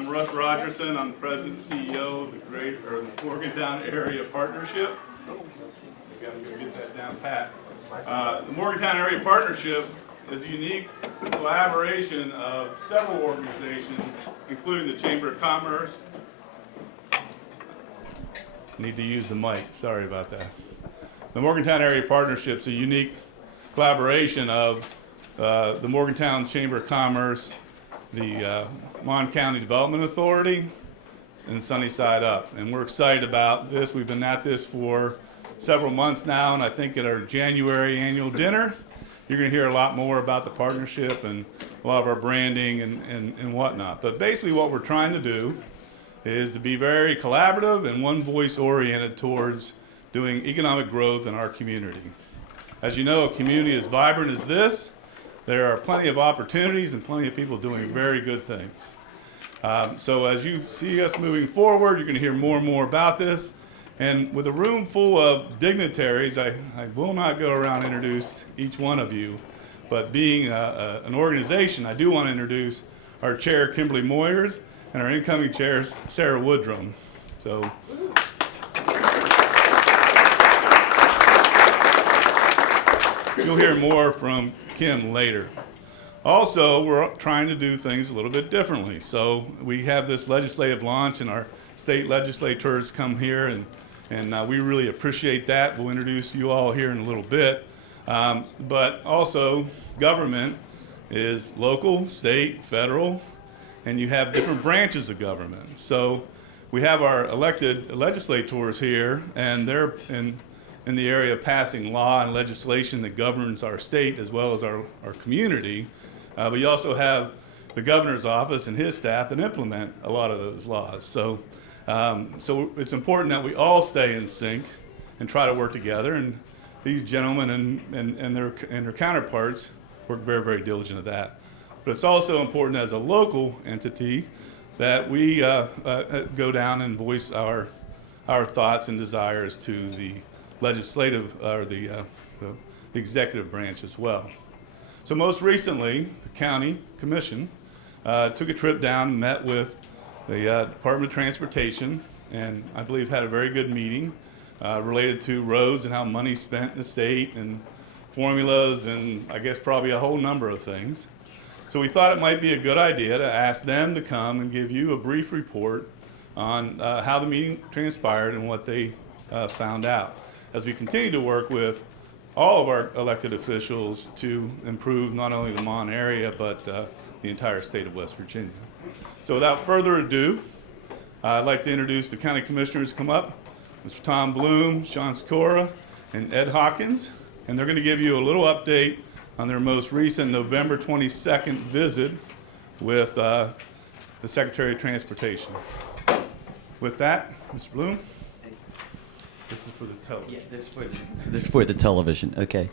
I'm Russ Rogerson. I'm the president and CEO of the Morgantown Area Partnership. We got to go get that down pat. The Morgantown Area Partnership is a unique collaboration of several organizations, including the Chamber of Commerce. Need to use the mic. Sorry about that. The Morgantown Area Partnership is a unique collaboration of the Morgantown Chamber of Commerce, the Mon County Development Authority, and Sunny Side Up. And we're excited about this. We've been at this for several months now, and I think at our January annual dinner, you're going to hear a lot more about the partnership and a lot of our branding and whatnot. But basically what we're trying to do is to be very collaborative and one voice oriented towards doing economic growth in our community. As you know, a community as vibrant as this, there are plenty of opportunities and plenty of people doing very good things. So as you see us moving forward, you're going to hear more and more about this. And with a room full of dignitaries, I will not go around and introduce each one of you, but being an organization, I do want to introduce our chair, Kimberly Moyers, and our incoming chair, Sarah Woodrum. So. You'll hear more from Kim later. Also, we're trying to do things a little bit differently. So we have this legislative launch, and our state legislators come here, and we really appreciate that. We'll introduce you all here in a little bit. But also, government is local, state, federal, and you have different branches of government. So we have our elected legislators here, and they're in the area of passing law and legislation that governs our state as well as our community. But you also have the governor's office and his staff that implement a lot of those laws. So it's important that we all stay in sync and try to work together. And these gentlemen and their counterparts work very, very diligent at that. But it's also important as a local entity that we go down and voice our thoughts and desires to the legislative or the executive branch as well. So most recently, the county commission took a trip down and met with the Department of Transportation, and I believe had a very good meeting related to roads and how money's spent in the state and formulas and I guess probably a whole number of things. So we thought it might be a good idea to ask them to come and give you a brief report on how the meeting transpired and what they found out, as we continue to work with all of our elected officials to improve not only the Mon area, but the entire state of West Virginia. So without further ado, I'd like to introduce the county commissioners come up, Mr. Tom Bloom, Sean Sikora, and Ed Hawkins, and they're going to give you a little update on their most recent November 22nd visit with the Secretary of Transportation. With that, Mr. Bloom. This is for the television. Yeah, this is for the television. Okay.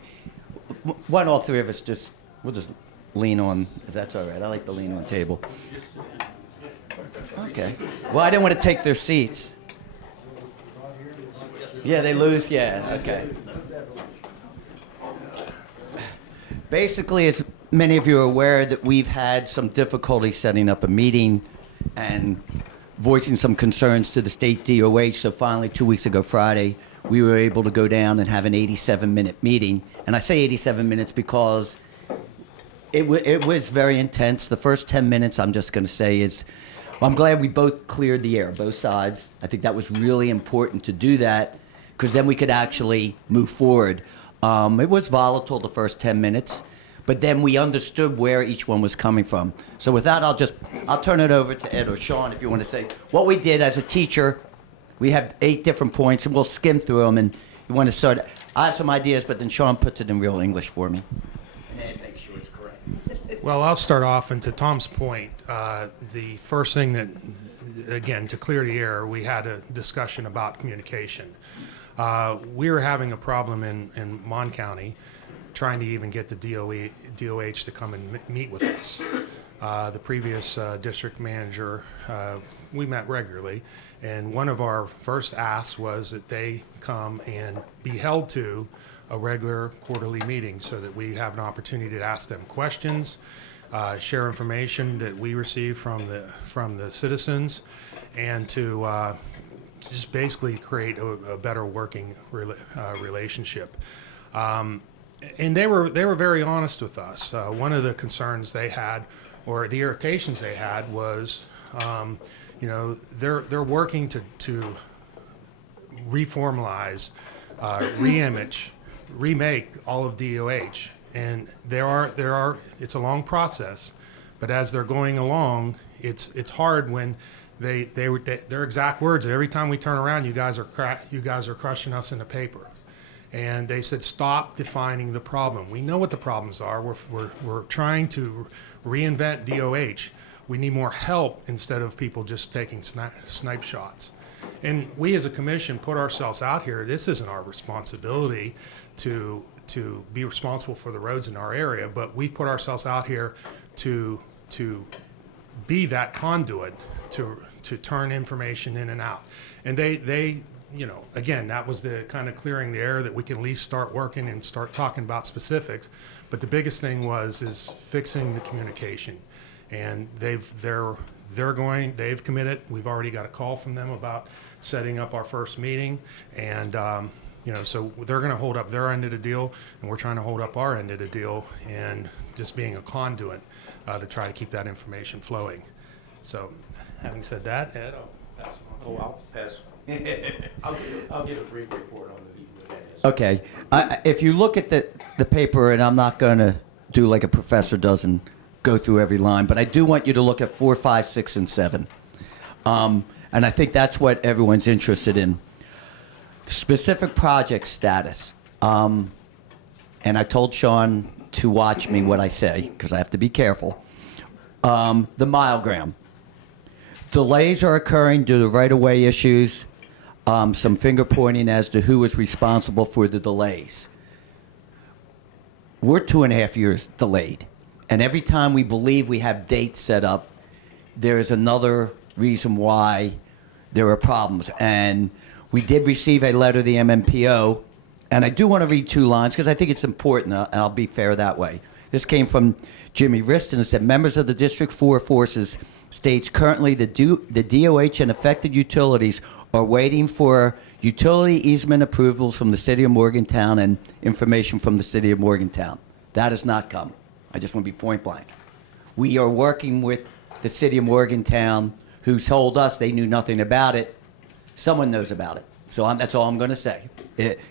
Why don't all three of us we'll just lean on, if that's all right. I like the lean on table. Okay. Well, I didn't want to take their seats. Yeah, they lose. Yeah. Okay. Basically, as many of you are aware, that we've had some difficulty setting up a meeting and voicing some concerns to the state DOH. So finally, 2 weeks ago Friday, we were able to go down and have an 87-minute meeting. And I say 87 minutes because it was very intense. The first 10 minutes, I'm just going to say, is I'm glad we both cleared the air, both sides. I think that was really important to do that because then we could actually move forward. It was volatile the first 10 minutes. But then we understood where each one was coming from. So with that, I'll turn it over to Ed or Sean if you want to say what we did as a teacher. We have 8 different points, and we'll skim through them. And you want to start. I have some ideas, but then Sean puts it in real English for me. And Ed makes sure it's correct. Well, I'll start off, and to Tom's point, the first thing that, again, to clear the air, we had a discussion about communication. We were having a problem in Mon County trying to even get the DOH to come and meet with us. The previous district manager, we met regularly, and one of our first asks was that they come and be held to a regular quarterly meeting so that we have an opportunity to ask them questions, share information that we receive from the citizens, and to just basically create a better working relationship. And they were very honest with us. One of the concerns they had, or the irritations they had, was, they're working to reformalize, reimage, remake all of DOH, and it's a long process, but as they're going along, it's hard when their exact words, every time we turn around, you guys are crushing us in the paper. And they said, stop defining the problem. We know what the problems are. We're trying to reinvent DOH. We need more help instead of people just taking snipe shots. And we as a commission put ourselves out here. This isn't our responsibility to be responsible for the roads in our area, but we've put ourselves out here to be that conduit to turn information in and out. And they again, that was the kind of clearing the air that we can at least start working and start talking about specifics. But the biggest thing is fixing the communication. And they've committed. We've already got a call from them about setting up our first meeting. And, so they're going to hold up their end of the deal, and we're trying to hold up our end of the deal, and just being a conduit to try to keep that information flowing. So having said that, Ed, I'll pass it on. I'll pass. I'll give a brief report on the Okay. If you look at the paper, and I'm not going to do like a professor does and go through every line, but I do want you to look at 4, 5, 6, and 7. And I think that's what everyone's interested in. Specific project status. And I told Sean to watch me what I say, because I have to be careful. The milegram. Delays are occurring due to right-of-way issues. Some finger pointing as to who is responsible for the delays. We're 2.5 years delayed. And every time we believe we have dates set up, there is another reason why there are problems. And we did receive a letter to the MMPO, and I do want to read 2 lines because I think it's important, and I'll be fair that way. This came from Jimmy Riston, and said, members of the District 4 forces states currently the DOH and affected utilities are waiting for utility easement approvals from the City of Morgantown and information from the City of Morgantown. That has not come. I just want to be point blank. We are working with the City of Morgantown, who told us they knew nothing about it. Someone knows about it. So that's all I'm going to say.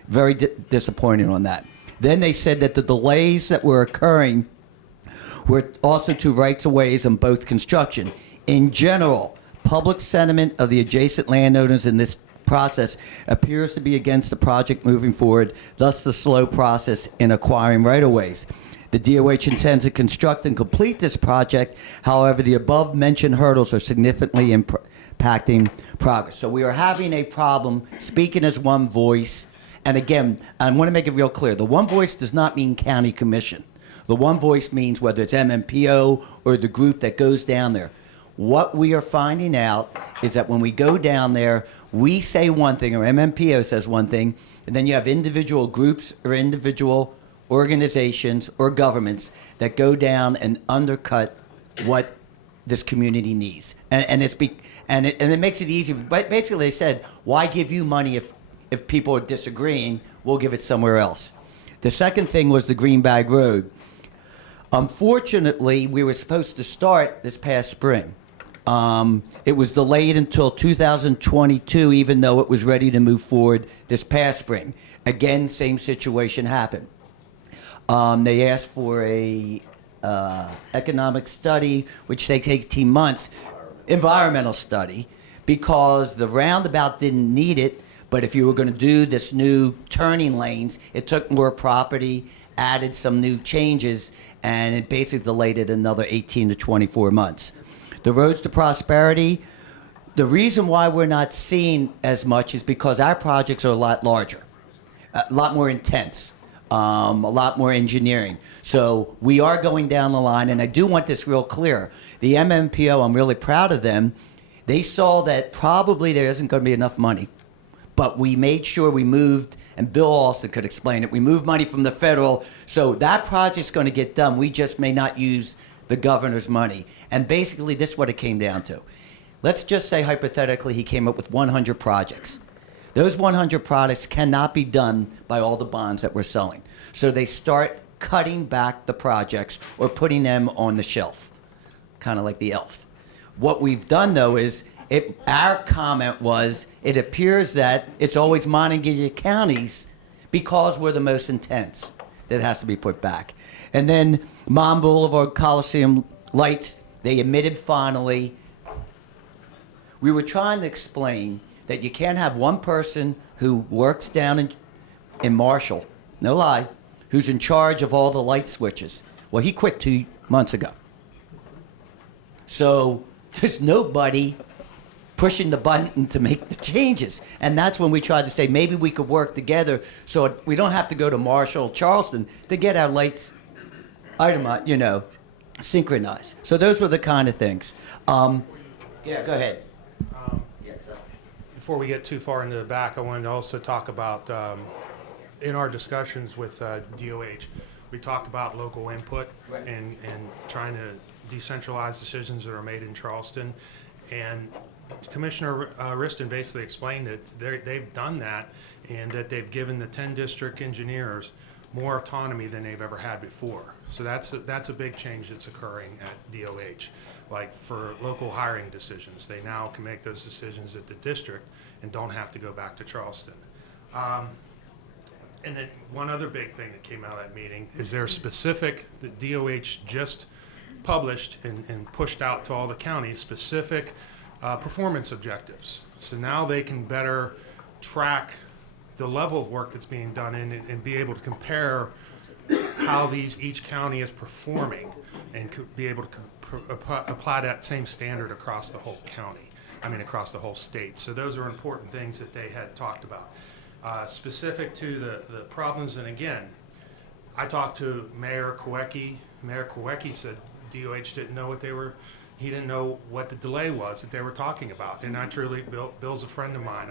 Very disappointed on that. Then they said that the delays that were occurring were also to rights-of-ways on both construction. In general, public sentiment of the adjacent landowners in this process appears to be against the project moving forward, thus the slow process in acquiring right-of-ways. The DOH intends to construct and complete this project. However, the above-mentioned hurdles are significantly impacting progress. So we are having a problem speaking as one voice. And again, I want to make it real clear. The one voice does not mean county commission. The one voice means whether it's MMPO or the group that goes down there. What we are finding out is that when we go down there, we say one thing, or MMPO says one thing, and then you have individual groups or individual organizations or governments that go down and undercut what this community needs. And it makes it easy. But basically they said, why give you money if people are disagreeing? We'll give it somewhere else. The second thing was the Greenbag Road. Unfortunately, we were supposed to start this past spring. It was delayed until 2022, even though it was ready to move forward this past spring. Again, same situation happened. They asked for a economic study, which takes 18 months, environmental study, because the roundabout didn't need it, but if you were going to do this new turning lanes, it took more property, added some new changes, and it basically delayed it another 18 to 24 months. The roads to prosperity, the reason why we're not seeing as much is because our projects are a lot larger, a lot more intense, a lot more engineering. So we are going down the line, and I do want this real clear. The MMPO, I'm really proud of them. They saw that probably there isn't going to be enough money, but we made sure we moved, and Bill also could explain it, we moved money from the federal, so that project's going to get done. We just may not use the governor's money. And basically, this is what it came down to. Let's just say, hypothetically, he came up with 100 projects. Those 100 products cannot be done by all the bonds that we're selling. So they start cutting back the projects or putting them on the shelf, kind of like the elf. What we've done, though, is our comment was, it appears that it's always Montague counties because we're the most intense that has to be put back. And then Mon Boulevard Coliseum lights, they admitted finally. We were trying to explain that you can't have one person who works down in Marshall, no lie, who's in charge of all the light switches. Well, he quit 2 months ago. So there's nobody pushing the button to make the changes. And that's when we tried to say maybe we could work together so we don't have to go to Marshall, Charleston to get our lights itemized, synchronized. So those were the kind of things. Yeah, go ahead. Before we get too far into the back, I wanted to also talk about, in our discussions with DOH, we talked about local input and trying to decentralize decisions that are made in Charleston. And Commissioner Riston basically explained that they've done that and that they've given the 10 district engineers more autonomy than they've ever had before. So that's a big change that's occurring at DOH. Like for local hiring decisions, they now can make those decisions at the district and don't have to go back to Charleston. And then one other big thing that came out of that meeting is there's specific, that DOH just published and pushed out to all the counties specific performance objectives. So now they can better track the level of work that's being done and be able to compare how each county is performing and be able to apply that same standard across the whole county, across the whole state. So those are important things that they had talked about. Specific to the problems, and again, I talked to Mayor Kawecki. Mayor Kawecki said DOH didn't know he didn't know what the delay was that they were talking about. And I truly, Bill's a friend of mine.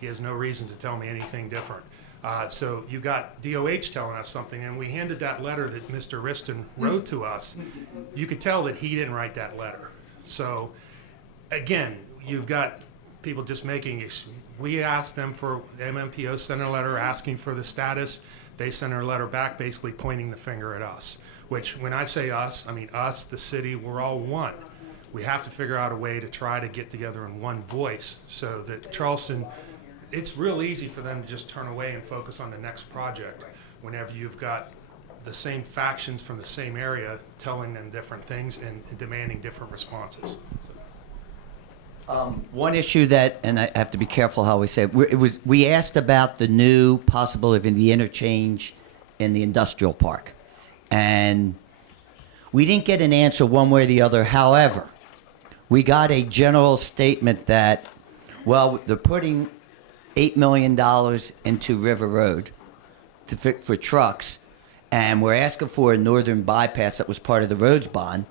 He has no reason to tell me anything different. So you got DOH telling us something, and we handed that letter that Mr. Riston wrote to us. You could tell that he didn't write that letter. So again, you've got people just we asked them for, MMPO sent a letter asking for the status. They sent a letter back basically pointing the finger at us, which when I say us, I mean us, the city, we're all one. We have to figure out a way to try to get together in one voice so that Charleston, it's real easy for them to just turn away and focus on the next project whenever you've got the same factions from the same area telling them different things and demanding different responses. So. One issue that, and I have to be careful how we say it, we asked about the new possibility of the interchange in the industrial park. And we didn't get an answer one way or the other. However, we got a general statement that, well, they're putting $8 million into River Road for trucks, and we're asking for a northern bypass that was part of the roads bond.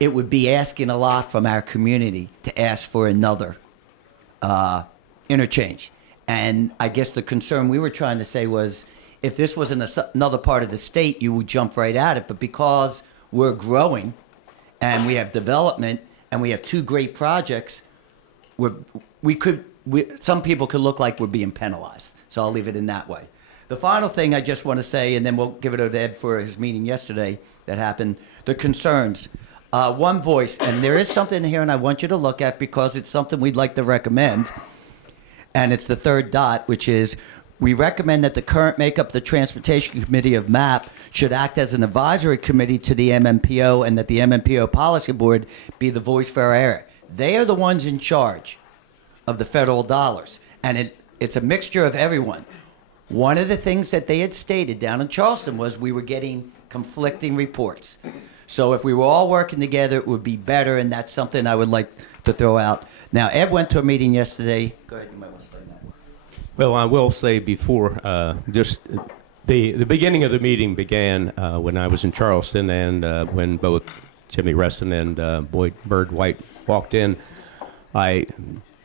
It would be asking a lot from our community to ask for another interchange. And I guess the concern we were trying to say was, if this was in another part of the state, you would jump right at it. But because we're growing and we have development and we have 2 great projects, some people could look like we're being penalized. So I'll leave it in that way. The final thing I just want to say, and then we'll give it over to Ed for his meeting yesterday that happened, the concerns. One voice, and there is something here, and I want you to look at because it's something we'd like to recommend, and it's the third dot, which is we recommend that the current makeup of the Transportation Committee of MAP should act as an advisory committee to the MMPO, and that the MMPO Policy Board be the voice for our area. They are the ones in charge of the federal dollars, and it's a mixture of everyone. One of the things that they had stated down in Charleston was we were getting conflicting reports. So if we were all working together, it would be better, and that's something I would like to throw out. Now, Ed went to a meeting yesterday. Go ahead, you might want to explain that. Well, I will say before, just the beginning of the meeting began when I was in Charleston, and when both Jimmy Reston and Boyd Bird White walked in, I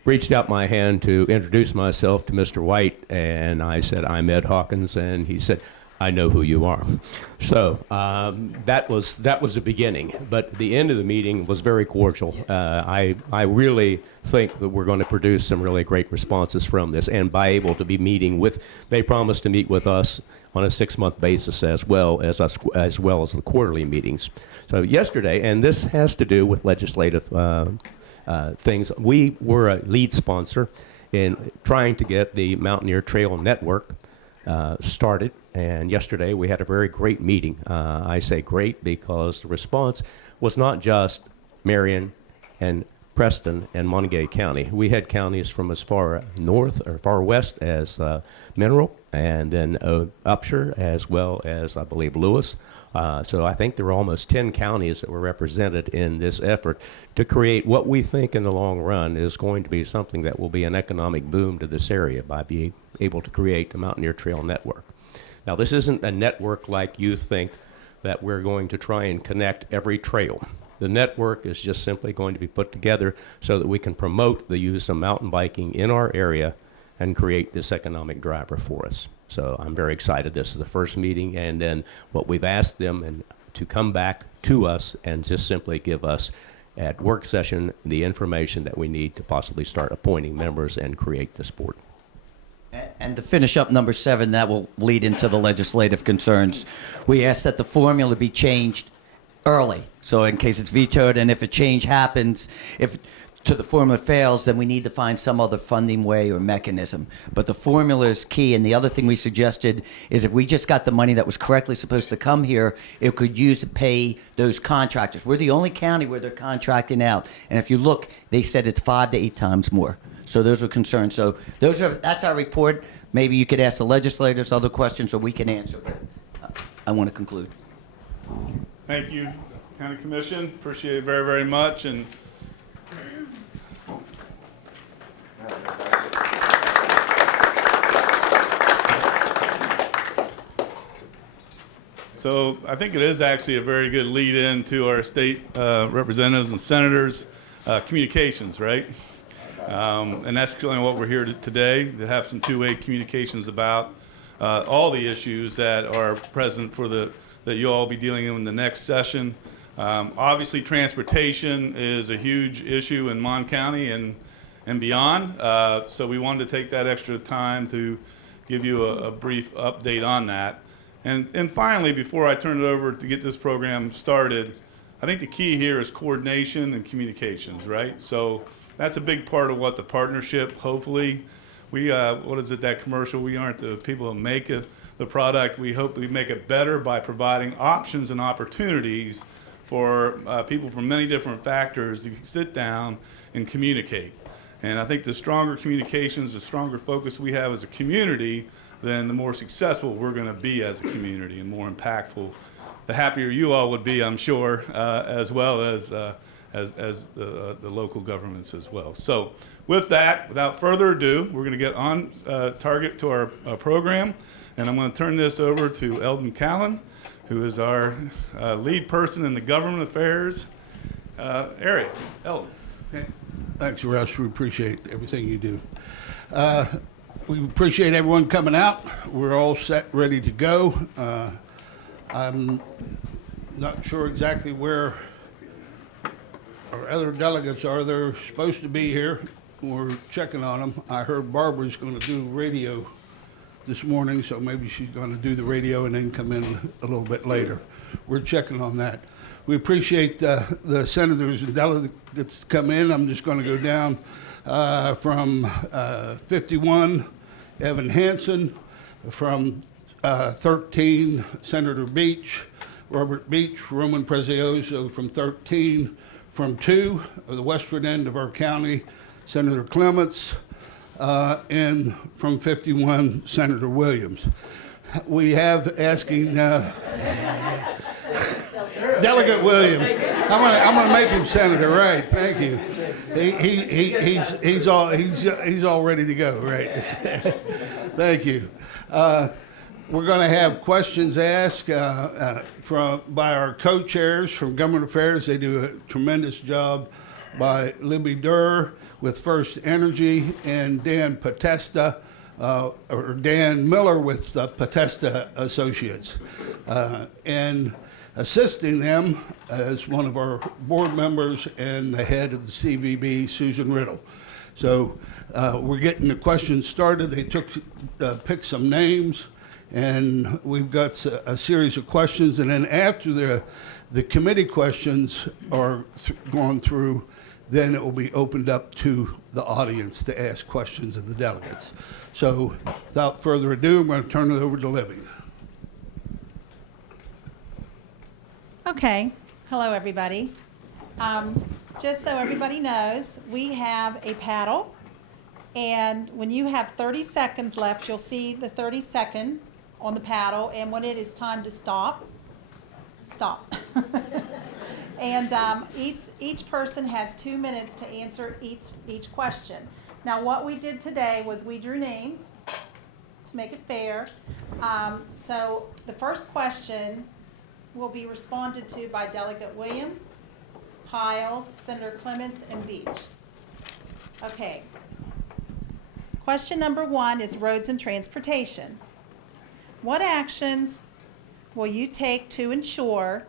reached out my hand to introduce myself to Mr. White, and I said, I'm Ed Hawkins, and he said, I know who you are. So that was the beginning. But the end of the meeting was very cordial. I really think that we're going to produce some really great responses from this, and by able to be meeting with, they promised to meet with us on a 6-month basis as well as the quarterly meetings. So yesterday, and this has to do with legislative things, we were a lead sponsor in trying to get the Mountaineer Trail Network started, and yesterday we had a very great meeting. I say great because the response was not just Marion and Preston and Montague County. We had counties from as far north or far west as Mineral, and then Upshur, as well as I believe Lewis. So I think there were almost 10 counties that were represented in this effort to create what we think in the long run is going to be something that will be an economic boom to this area by being able to create the Mountaineer Trail Network. Now, this isn't a network like you think that we're going to try and connect every trail. The network is just simply going to be put together so that we can promote the use of mountain biking in our area and create this economic driver for us. So I'm very excited. This is the first meeting, and then what we've asked them and to come back to us and just simply give us at work session the information that we need to possibly start appointing members and create this board. And to finish up number 7, that will lead into the legislative concerns. We asked that the formula be changed early, so in case it's vetoed, and if a change happens, if the formula fails, then we need to find some other funding way or mechanism. But the formula is key, and the other thing we suggested is if we just got the money that was correctly supposed to come here, it could use to pay those contractors. We're the only county where they're contracting out, and if you look, they said it's 5 to 8 times more. So those are concerns. So that's our report. Maybe you could ask the legislators other questions, or we can answer. But I want to conclude. Thank you, County Commission. Appreciate it very, very much. And so I think it is actually a very good lead in to our state representatives and senators communications, right? And that's kind of what we're here today, to have some two-way communications about all the issues that are present that you'll all be dealing with in the next session. Obviously, transportation is a huge issue in Mon County and beyond. So we wanted to take that extra time to give you a brief update on that. And finally, before I turn it over to get this program started, I think the key here is coordination and communications, right? So that's a big part of what the partnership, hopefully, what is it, that commercial? We aren't the people who make the product. We hope we make it better by providing options and opportunities for people from many different factors to sit down and communicate. And I think the stronger communications, the stronger focus we have as a community, then the more successful we're going to be as a community and more impactful. The happier you all would be, I'm sure, as well as the local governments as well. So with that, without further ado, we're going to get on target to our program. And I'm going to turn this over to Eldon Callan, who is our lead person in the government affairs area. Eldon. Okay. Thanks, Russ. We appreciate everything you do. We appreciate everyone coming out. We're all set, ready to go. I'm not sure exactly where our other delegates are. They're supposed to be here. We're checking on them. I heard Barbara's going to do radio this morning, so maybe she's going to do the radio and then come in a little bit later. We're checking on that. We appreciate the senators and delegates come in. I'm just going to go down from 51, Evan Hansen, from 13, Senator Beach, Robert Beach, Roman Prezioso from 13, from 2, the western end of our county, Senator Clements, and from 51, Senator Williams. We have asking Delegate Williams. I'm going to make him senator, right? Thank you. He's all ready to go, right? Thank you. We're going to have questions asked by our co-chairs from Government Affairs. They do a tremendous job, by Libby Durr with First Energy and Dan Potesta or Dan Miller with Potesta Associates, and assisting them as one of our board members and the head of the CVB, Susan Riddle. So we're getting the questions started. They picked some names, and we've got a series of questions. And then after the committee questions are gone through, then it will be opened up to the audience to ask questions of the delegates. So without further ado, I'm going to turn it over to Libby. Okay. Hello, everybody. Just so everybody knows, we have a paddle, and when you have 30 seconds left, you'll see the 30-second on the paddle, and when it is time to stop, stop. And each person has 2 minutes to answer each question. Now, what we did today was we drew names to make it fair. So the first question will be responded to by Delegate Williams, Piles, Senator Clements, and Beach. Okay. Question number 1 is roads and transportation. What actions will you take to ensure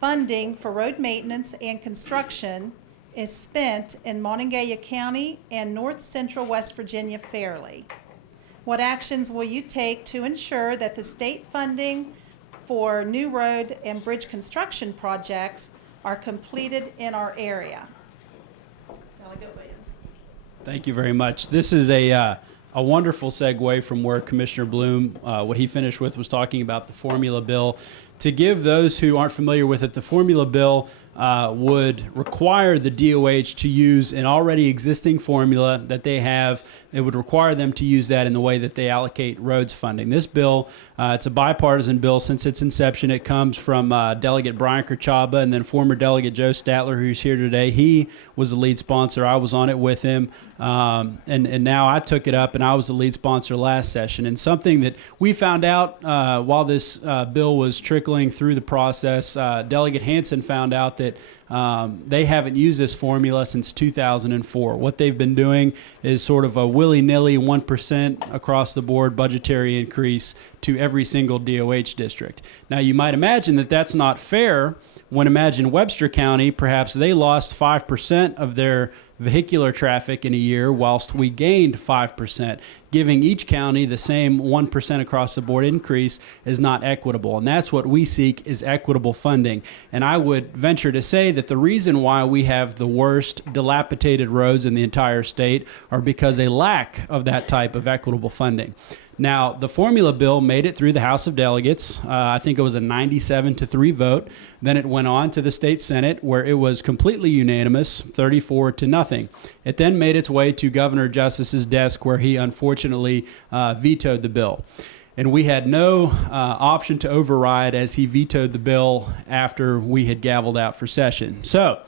funding for road maintenance and construction is spent in Monongalia County and North Central West Virginia fairly? What actions will you take to ensure that the state funding for new road and bridge construction projects are completed in our area? Delegate Williams. Thank you very much. This is a wonderful segue from where Commissioner Bloom, what he finished with was talking about the formula bill. To give those who aren't familiar with it, the formula bill would require the DOH to use an already existing formula that they have. It would require them to use that in the way that they allocate roads funding. This bill, it's a bipartisan bill since its inception. It comes from Delegate Brian Kerchaba and then former Delegate Joe Statler, who's here today. He was the lead sponsor. I was on it with him. And now I took it up, and I was the lead sponsor last session. And something that we found out while this bill was trickling through the process, Delegate Hansen found out that they haven't used this formula since 2004. What they've been doing is sort of a willy-nilly 1% across the board budgetary increase to every single DOH district. Now, you might imagine that that's not fair when imagine Webster County, perhaps they lost 5% of their vehicular traffic in a year, whilst we gained 5%. Giving each county the same 1% across the board increase is not equitable. And that's what we seek, is equitable funding. And I would venture to say that the reason why we have the worst dilapidated roads in the entire state are because a lack of that type of equitable funding. Now, the formula bill made it through the House of Delegates. I think it was a 97-3 vote. Then it went on to the state Senate, where it was completely unanimous, 34-0. It then made its way to Governor Justice's desk, where he unfortunately vetoed the bill. And we had no option to override, as he vetoed the bill after we had gavelled out for session. So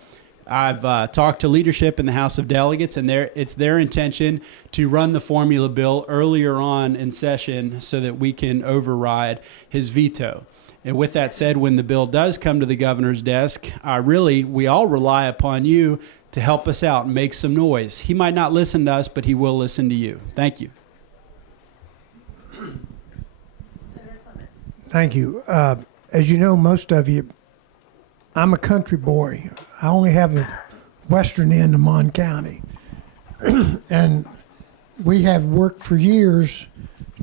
I've talked to leadership in the House of Delegates, and it's their intention to run the formula bill earlier on in session so that we can override his veto. And with that said, when the bill does come to the governor's desk, we all rely upon you to help us out and make some noise. He might not listen to us, but he will listen to you. Thank you. Thank you. As you know, most of you, I'm a country boy. I only have the western end of Mon County. And we have worked for years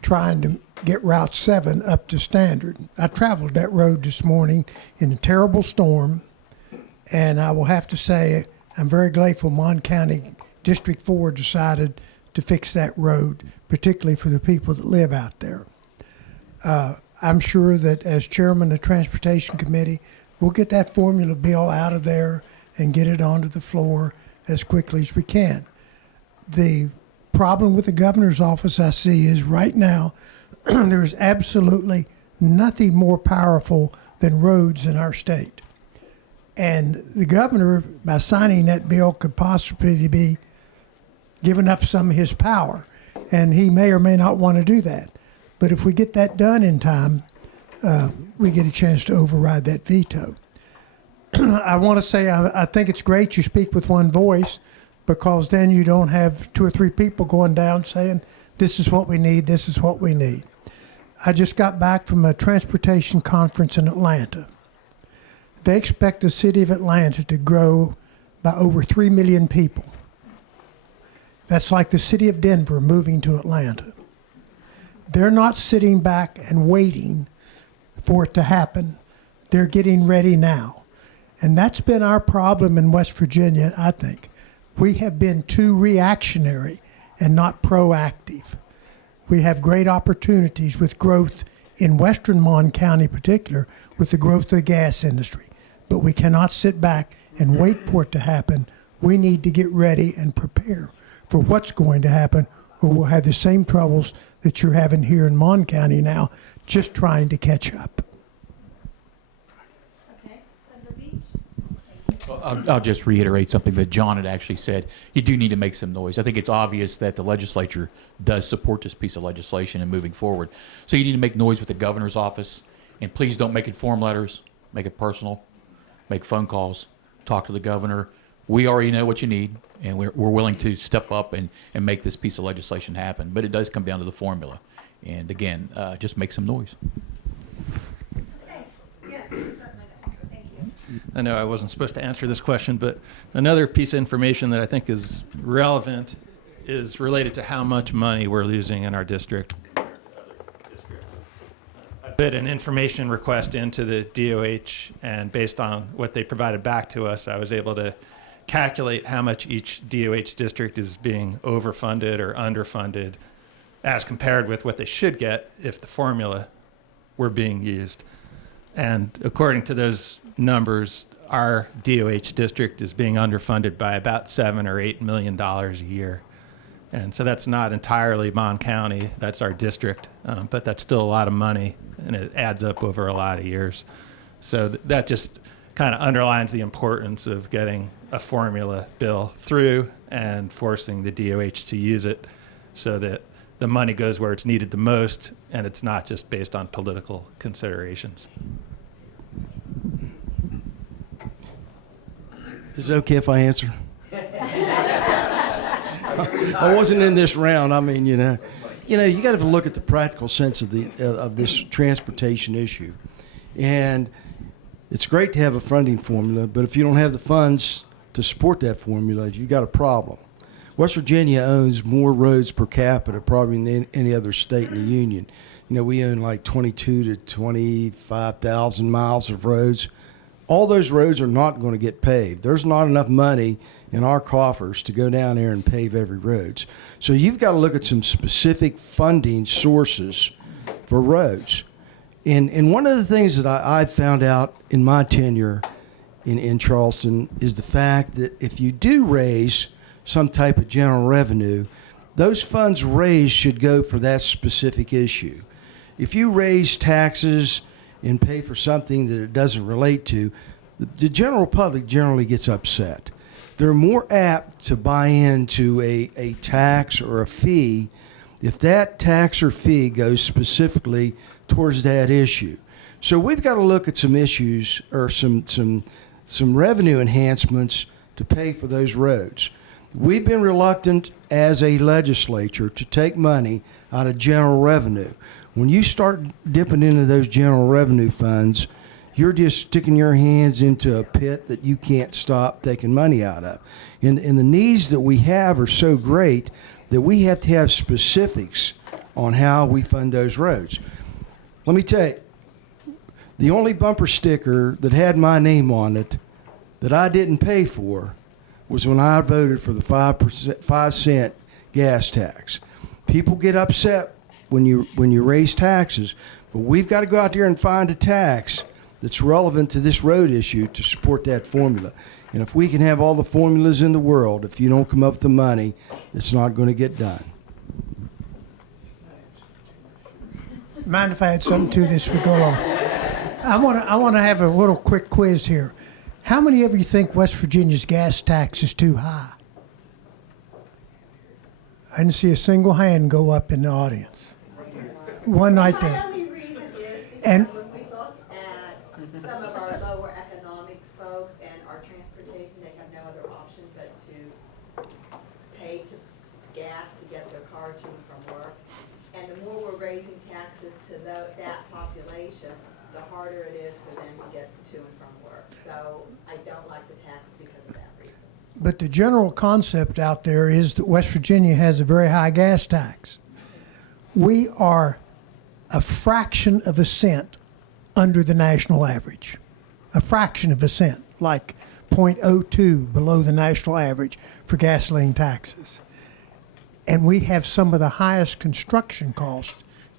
trying to get Route 7 up to standard. I traveled that road this morning in a terrible storm, and I will have to say I'm very grateful Mon County District 4 decided to fix that road, particularly for the people that live out there. I'm sure that as chairman of the Transportation Committee, we'll get that formula bill out of there and get it onto the floor as quickly as we can. The problem with the governor's office I see is right now there's absolutely nothing more powerful than roads in our state. And the governor, by signing that bill, could possibly be giving up some of his power. And he may or may not want to do that. But if we get that done in time, we get a chance to override that veto. I want to say I think it's great you speak with one voice, because then you don't have 2 or 3 people going down saying this is what we need, this is what we need. I just got back from a transportation conference in Atlanta. They expect the city of Atlanta to grow by over 3 million people. That's like the city of Denver moving to Atlanta. They're not sitting back and waiting for it to happen. They're getting ready now. And that's been our problem in West Virginia, I think. We have been too reactionary and not proactive. We have great opportunities with growth in western Mon County in particular, with the growth of the gas industry. But we cannot sit back and wait for it to happen. We need to get ready and prepare for what's going to happen, or we'll have the same troubles that you're having here in Mon County now, just trying to catch up. Okay, Senator Beach? Well, I'll just reiterate something that John had actually said. You do need to make some noise. I think it's obvious that the legislature does support this piece of legislation and moving forward. So you need to make noise with the governor's office, and please don't make it form letters. Make it personal. Make phone calls. Talk to the governor. We already know what you need, and we're willing to step up and make this piece of legislation happen. But it does come down to the formula. And again, just make some noise. Okay, yes, certainly. Thank you. I know I wasn't supposed to answer this question, but another piece of information that I think is relevant is related to how much money we're losing in our district. I put an information request into the DOH, and based on what they provided back to us, I was able to calculate how much each DOH district is being overfunded or underfunded as compared with what they should get if the formula were being used. And according to those numbers, our DOH district is being underfunded by about $7 or $8 million a year. And so that's not entirely Mon County, that's our district, but that's still a lot of money, and it adds up over a lot of years. So that just kind of underlines the importance of getting a formula bill through and forcing the DOH to use it so that the money goes where it's needed the most, and it's not just based on political considerations. Is it okay if I answer? I wasn't in this round. I mean, you got to look at the practical sense of this transportation issue, and it's great to have a funding formula, but if you don't have the funds to support that formula, you've got a problem. West Virginia owns more roads per capita probably than any other state in the union. We own like 22 to 25,000 miles of roads. All those roads are not going to get paved. There's not enough money in our coffers to go down there and pave every road. So you've got to look at some specific funding sources for roads. And one of the things that I found out in my tenure in Charleston is the fact that if you do raise some type of general revenue, those funds raised should go for that specific issue. If you raise taxes and pay for something that it doesn't relate to, the general public generally gets upset. They're more apt to buy into a tax or a fee if that tax or fee goes specifically towards that issue. So we've got to look at some issues or some revenue enhancements to pay for those roads. We've been reluctant as a legislature to take money out of general revenue. When you start dipping into those general revenue funds, you're just sticking your hands into a pit that you can't stop taking money out of. And the needs that we have are so great that we have to have specifics on how we fund those roads. Let me tell you, the only bumper sticker that had my name on it that I didn't pay for was when I voted for the 5-cent gas tax. People get upset when you raise taxes, but we've got to go out there and find a tax that's relevant to this road issue to support that formula. And if we can have all the formulas in the world, if you don't come up with the money, it's not going to get done. Mind if I add something to this as we go along? I want to have a little quick quiz here. How many of you think West Virginia's gas tax is too high? I didn't see a single hand go up in the audience. One right there. My only reason is And when we look at some of our lower economic folks and our transportation, they have no other option but to pay to gas to get their car to and from work. And the more we're raising taxes to that population, the harder it is for them to get to and from work. So I don't like the tax because of that reason. But the general concept out there is that West Virginia has a very high gas tax. We are a fraction of a cent under the national average. A fraction of a cent, like 0.02 below the national average for gasoline taxes. And we have some of the highest construction costs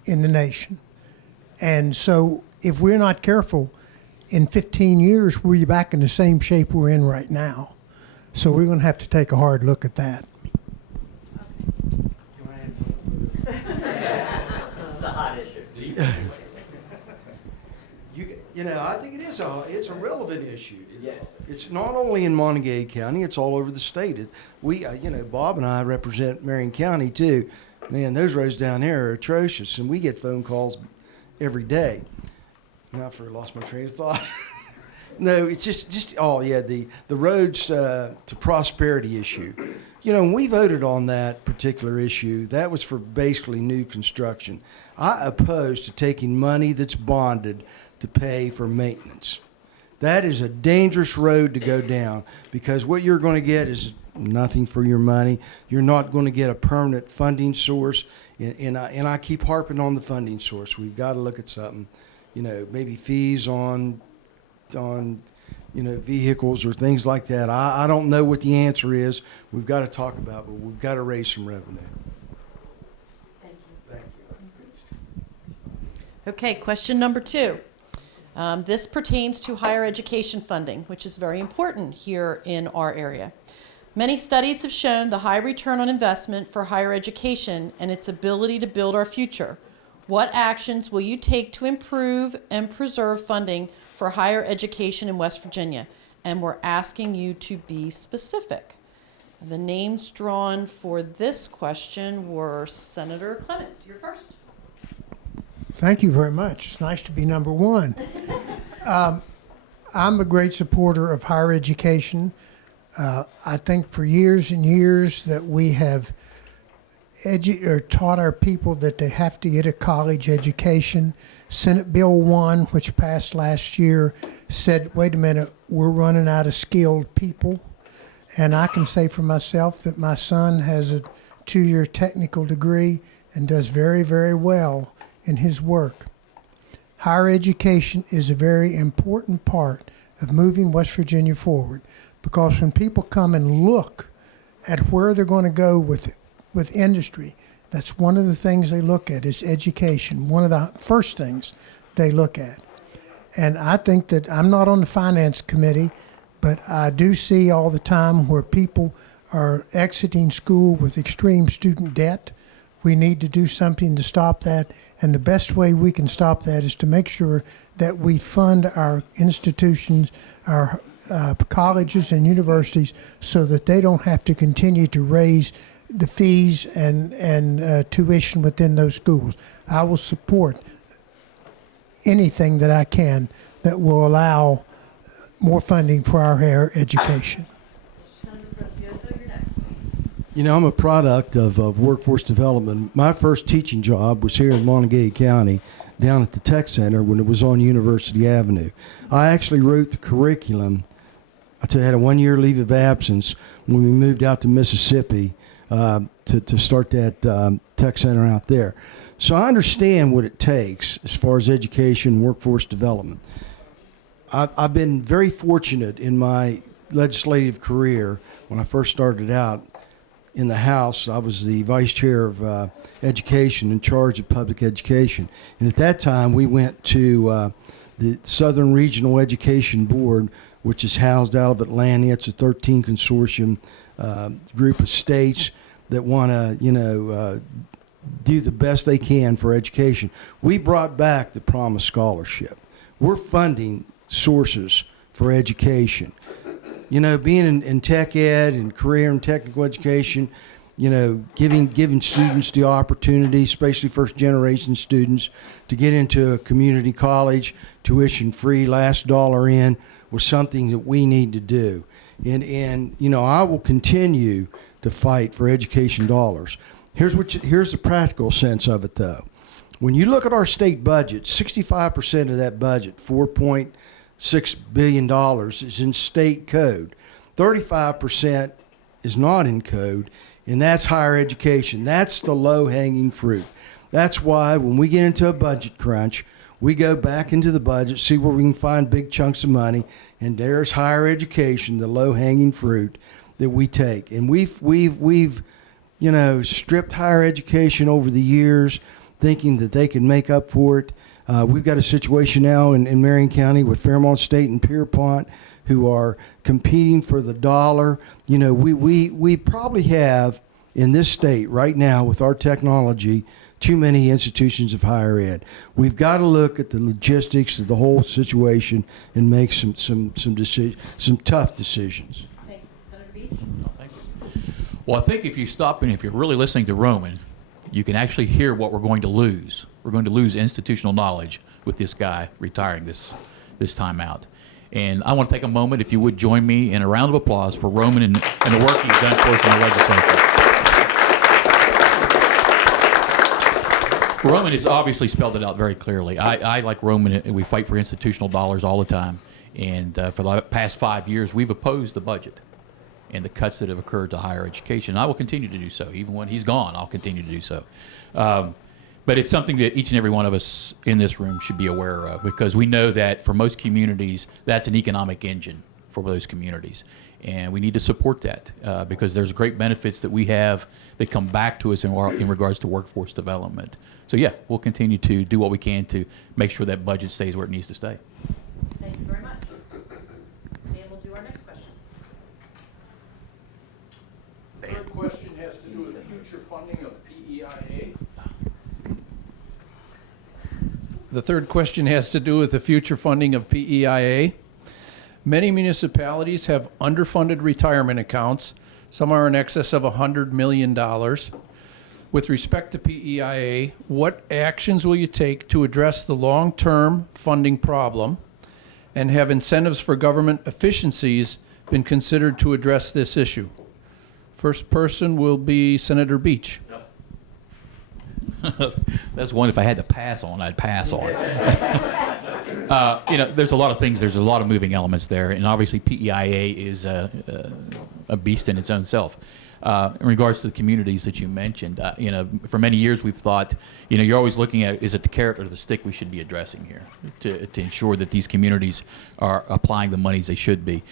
in the nation. And so if we're not careful, in 15 years, we'll be back in the same shape we're in right now. So we're going to have to take a hard look at that. It's a hot issue. You know, I think it's a relevant issue. Yes. It's not only in Montague County; it's all over the state. Bob and I represent Marion County too. Man, those roads down there are atrocious, and we get phone calls every day. Now I lost my train of thought. No, it's the roads to prosperity issue. You know, when we voted on that particular issue, that was for basically new construction. I oppose to taking money that's bonded to pay for maintenance. That is a dangerous road to go down, because what you're going to get is nothing for your money. You're not going to get a permanent funding source, and I keep harping on the funding source. We've got to look at something, you know, maybe fees on vehicles or things like that. I don't know what the answer is. We've got to talk about it, but we've got to raise some revenue. Thank you. Okay, question number 2. This pertains to higher education funding, which is very important here in our area. Many studies have shown the high return on investment for higher education and its ability to build our future. What actions will you take to improve and preserve funding for higher education in West Virginia? And we're asking you to be specific. The names drawn for this question were Senator Clement. You're first. Thank you very much. It's nice to be number one. I'm a great supporter of higher education. I think for years and years that we have taught our people that they have to get a college education. Senate Bill 1, which passed last year, said, wait a minute, we're running out of skilled people. And I can say for myself that my son has a 2-year technical degree and does very, very well in his work. Higher education is a very important part of moving West Virginia forward, because when people come and look at where they're going to go with industry, that's one of the things they look at is education, one of the first things they look at. And I think that I'm not on the finance committee, but I do see all the time where people are exiting school with extreme student debt. We need to do something to stop that, and the best way we can stop that is to make sure that we fund our institutions, our colleges and universities, so that they don't have to continue to raise the fees and tuition within those schools. I will support anything that I can that will allow more funding for our higher education. You know, I'm a product of workforce development. My first teaching job was here in Montague County, down at the Tech Center when it was on University Avenue. I actually wrote the curriculum. I had a 1-year leave of absence when we moved out to Mississippi to start that Tech Center out there. So I understand what it takes as far as education and workforce development. I've been very fortunate in my legislative career. When I first started out in the House, I was the vice chair of education, in charge of public education. And at that time, we went to the Southern Regional Education Board, which is housed out of Atlanta. It's a 13 consortium group of states that want to, do the best they can for education. We brought back the Promise Scholarship. We're funding sources for education. You know, being in tech ed and career and technical education, you know, giving students the opportunity, especially first generation students, to get into a community college, tuition free, last dollar in, was something that we need to do. And you know, I will continue to fight for education dollars. Here's the practical sense of it, though. When you look at our state budget, 65% of that budget, $4.6 billion, is in state code. 35% is not in code, and that's higher education. That's the low-hanging fruit. That's why when we get into a budget crunch, we go back into the budget, see where we can find big chunks of money, and there's higher education, the low-hanging fruit that we take. And we've stripped higher education over the years, thinking that they can make up for it. We've got a situation now in Marion County with Fairmont State and Pierpont, who are competing for the dollar. We probably have in this state right now with our technology too many institutions of higher ed. We've got to look at the logistics of the whole situation and make some tough decisions. Thank you. Senator Beach? No, thank you. Well, I think if you stop and if you're really listening to Roman, you can actually hear what we're going to lose. We're going to lose institutional knowledge with this guy retiring this time out. And I want to take a moment, if you would join me in a round of applause for Roman and the work he's done for us in the legislature. Roman has obviously spelled it out very clearly. I like Roman, we fight for institutional dollars all the time. And for the past 5 years, we've opposed the budget and the cuts that have occurred to higher education. I will continue to do so. Even when he's gone, I'll continue to do so. But it's something that each and every one of us in this room should be aware of, because we know that for most communities, that's an economic engine for those communities. And we need to support that because there's great benefits that we have that come back to us in regards to workforce development. So yeah, we'll continue to do what we can to make sure that budget stays where it needs to stay. Thank you very much. And we'll do our next question. Third question has to do with future funding of PEIA. The third question has to do with the future funding of PEIA. Many municipalities have underfunded retirement accounts. Some are in excess of $100 million. With respect to PEIA, what actions will you take to address the long-term funding problem? And have incentives for government efficiencies been considered to address this issue? First person will be Senator Beach. That's one if I had to pass on, I'd pass on. There's a lot of things, there's a lot of moving elements there, and obviously PEIA is a beast in its own self. In regards to the communities that you mentioned, for many years we've thought, you're always looking at, is it the carrot or the stick we should be addressing here to ensure that these communities are applying the monies they should be.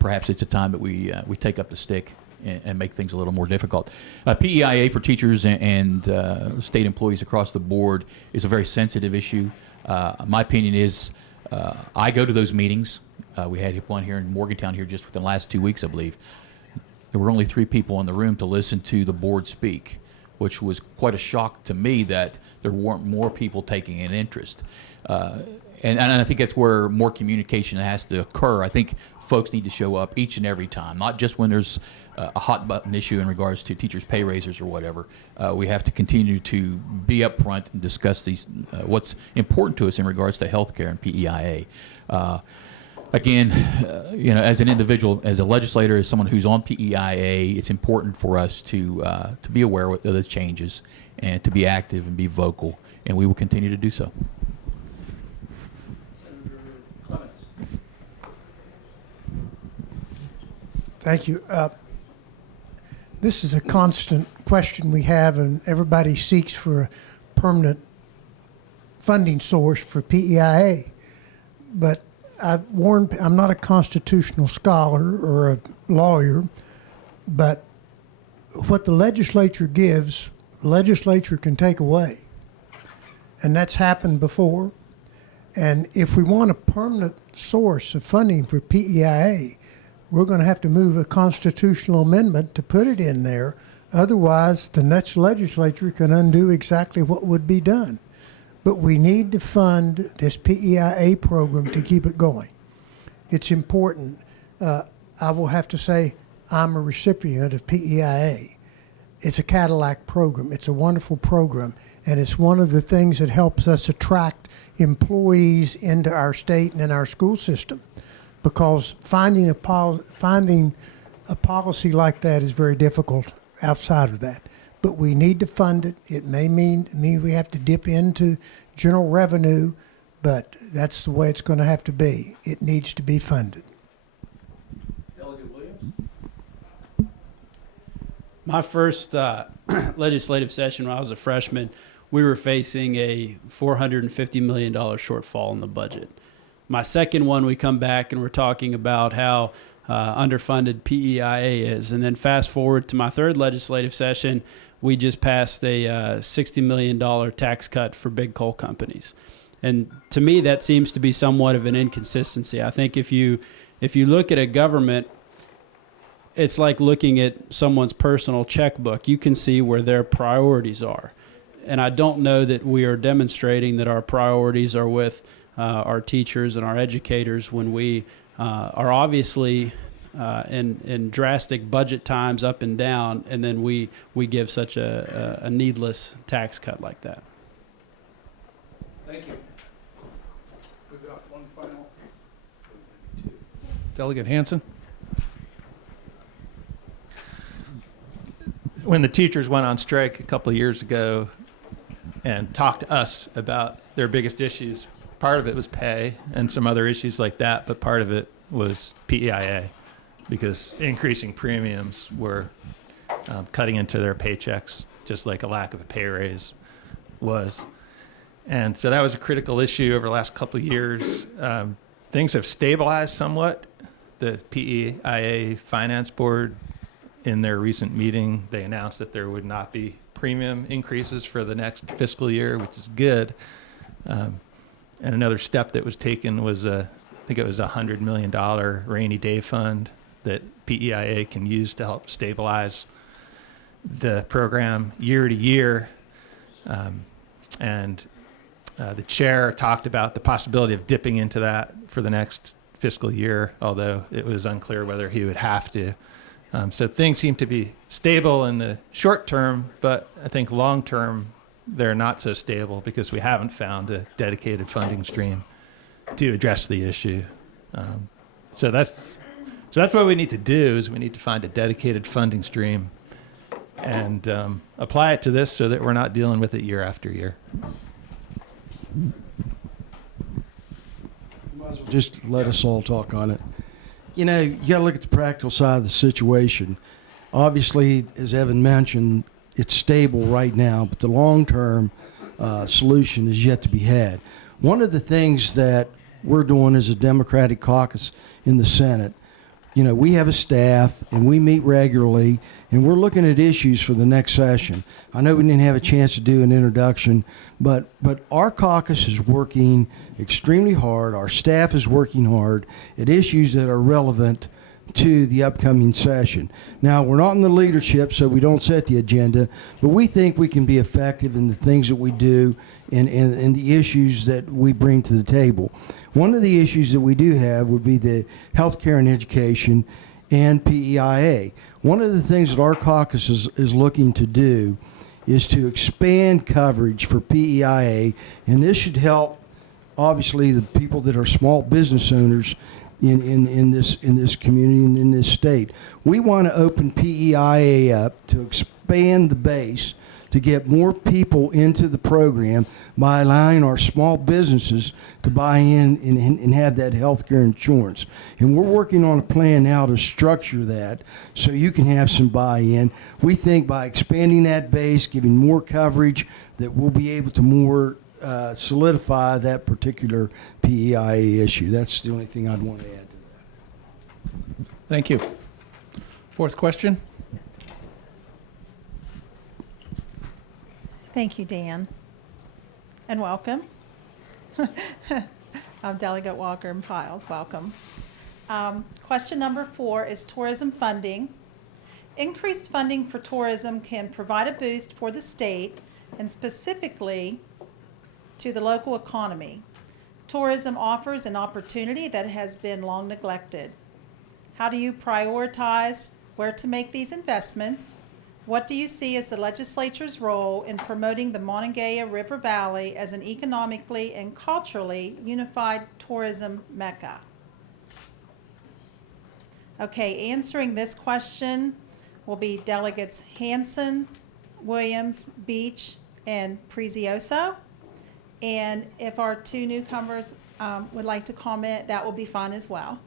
Perhaps it's a time that we take up the stick and make things a little more difficult. PEIA for teachers and state employees across the board is a very sensitive issue. My opinion is I go to those meetings. We had one here in Morgantown here just within the last 2 weeks, I believe. There were only 3 people in the room to listen to the board speak, which was quite a shock to me that there weren't more people taking an interest. And I think that's where more communication has to occur. I think folks need to show up each and every time, not just when there's a hot button issue in regards to teachers' pay raises or whatever. We have to continue to be upfront and discuss these what's important to us in regards to healthcare and PEIA. Again, as an individual, as a legislator, as someone who's on PEIA, it's important for us to be aware of the changes and to be active and be vocal, and we will continue to do so. Senator Clement. Thank you. This is a constant question we have, and everybody seeks for a permanent funding source for PEIA. But I've warned, I'm not a constitutional scholar or a lawyer, but what the legislature gives, the legislature can take away. And that's happened before. And if we want a permanent source of funding for PEIA, we're going to have to move a constitutional amendment to put it in there. Otherwise, the next legislature can undo exactly what would be done. But we need to fund this PEIA program to keep it going. It's important. I will have to say I'm a recipient of PEIA. It's a Cadillac program. It's a wonderful program. And it's one of the things that helps us attract employees into our state and in our school system. Because finding a policy like that is very difficult outside of that. But we need to fund it. It may mean we have to dip into general revenue, but that's the way it's going to have to be. It needs to be funded. Delegate Williams? My first legislative session when I was a freshman, we were facing a $450 million shortfall in the budget. My second one, we come back and we're talking about how underfunded PEIA is. And then fast forward to my third legislative session, we just passed a $60 million tax cut for big coal companies. And to me, that seems to be somewhat of an inconsistency. I think if you look at a government, it's like looking at someone's personal checkbook. You can see where their priorities are. And I don't know that we are demonstrating that our priorities are with our teachers and our educators when we are obviously in drastic budget times up and down, and then we give such a needless tax cut like that. Thank you. We've got one final. Delegate Hansen? When the teachers went on strike a couple of years ago and talked to us about their biggest issues, part of it was pay and some other issues like that, but part of it was PEIA, because increasing premiums were cutting into their paychecks, just like a lack of a pay raise was. And so that was a critical issue over the last couple of years. Things have stabilized somewhat. The PEIA Finance Board, in their recent meeting, they announced that there would not be premium increases for the next fiscal year, which is good. And another step that was taken was I think it was $100 million rainy day fund that PEIA can use to help stabilize the program year to year. And the chair talked about the possibility of dipping into that for the next fiscal year, although it was unclear whether he would have to. So things seem to be stable in the short term, but I think long term they're not so stable because we haven't found a dedicated funding stream to address the issue. So that's what we need to do, is we need to find a dedicated funding stream and apply it to this so that we're not dealing with it year after year. Might as well just let us all talk on it. You know, you got to look at the practical side of the situation. Obviously, as Evan mentioned, it's stable right now, but the long-term solution is yet to be had. One of the things that we're doing as a Democratic caucus in the Senate, you know, we have a staff and we meet regularly, and we're looking at issues for the next session. I know we didn't have a chance to do an introduction, but our caucus is working extremely hard. Our staff is working hard at issues that are relevant to the upcoming session. Now, we're not in the leadership, so we don't set the agenda, but we think we can be effective in the things that we do and the issues that we bring to the table. One of the issues that we do have would be the healthcare and education and PEIA. One of the things that our caucus is looking to do is to expand coverage for PEIA, and this should help, obviously, the people that are small business owners in this community and in this state. We want to open PEIA up to expand the base to get more people into the program by allowing our small businesses to buy in and have that health care insurance. And we're working on a plan now to structure that so you can have some buy-in. We think by expanding that base, giving more coverage, that we'll be able to more solidify that particular PEIA issue. That's the only thing I'd want to add to that. Thank you. Fourth question? Thank you, Dan. And welcome. Delegate Walker and Piles, welcome. Question number 4 is tourism funding. Increased funding for tourism can provide a boost for the state and specifically to the local economy. Tourism offers an opportunity that has been long neglected. How do you prioritize where to make these investments? What do you see as the legislature's role in promoting the Monongahela River Valley as an economically and culturally unified tourism mecca? Okay, answering this question will be delegates Hanson, Williams, Beach, and Prezioso. And if our two newcomers would like to comment, that will be fine as well.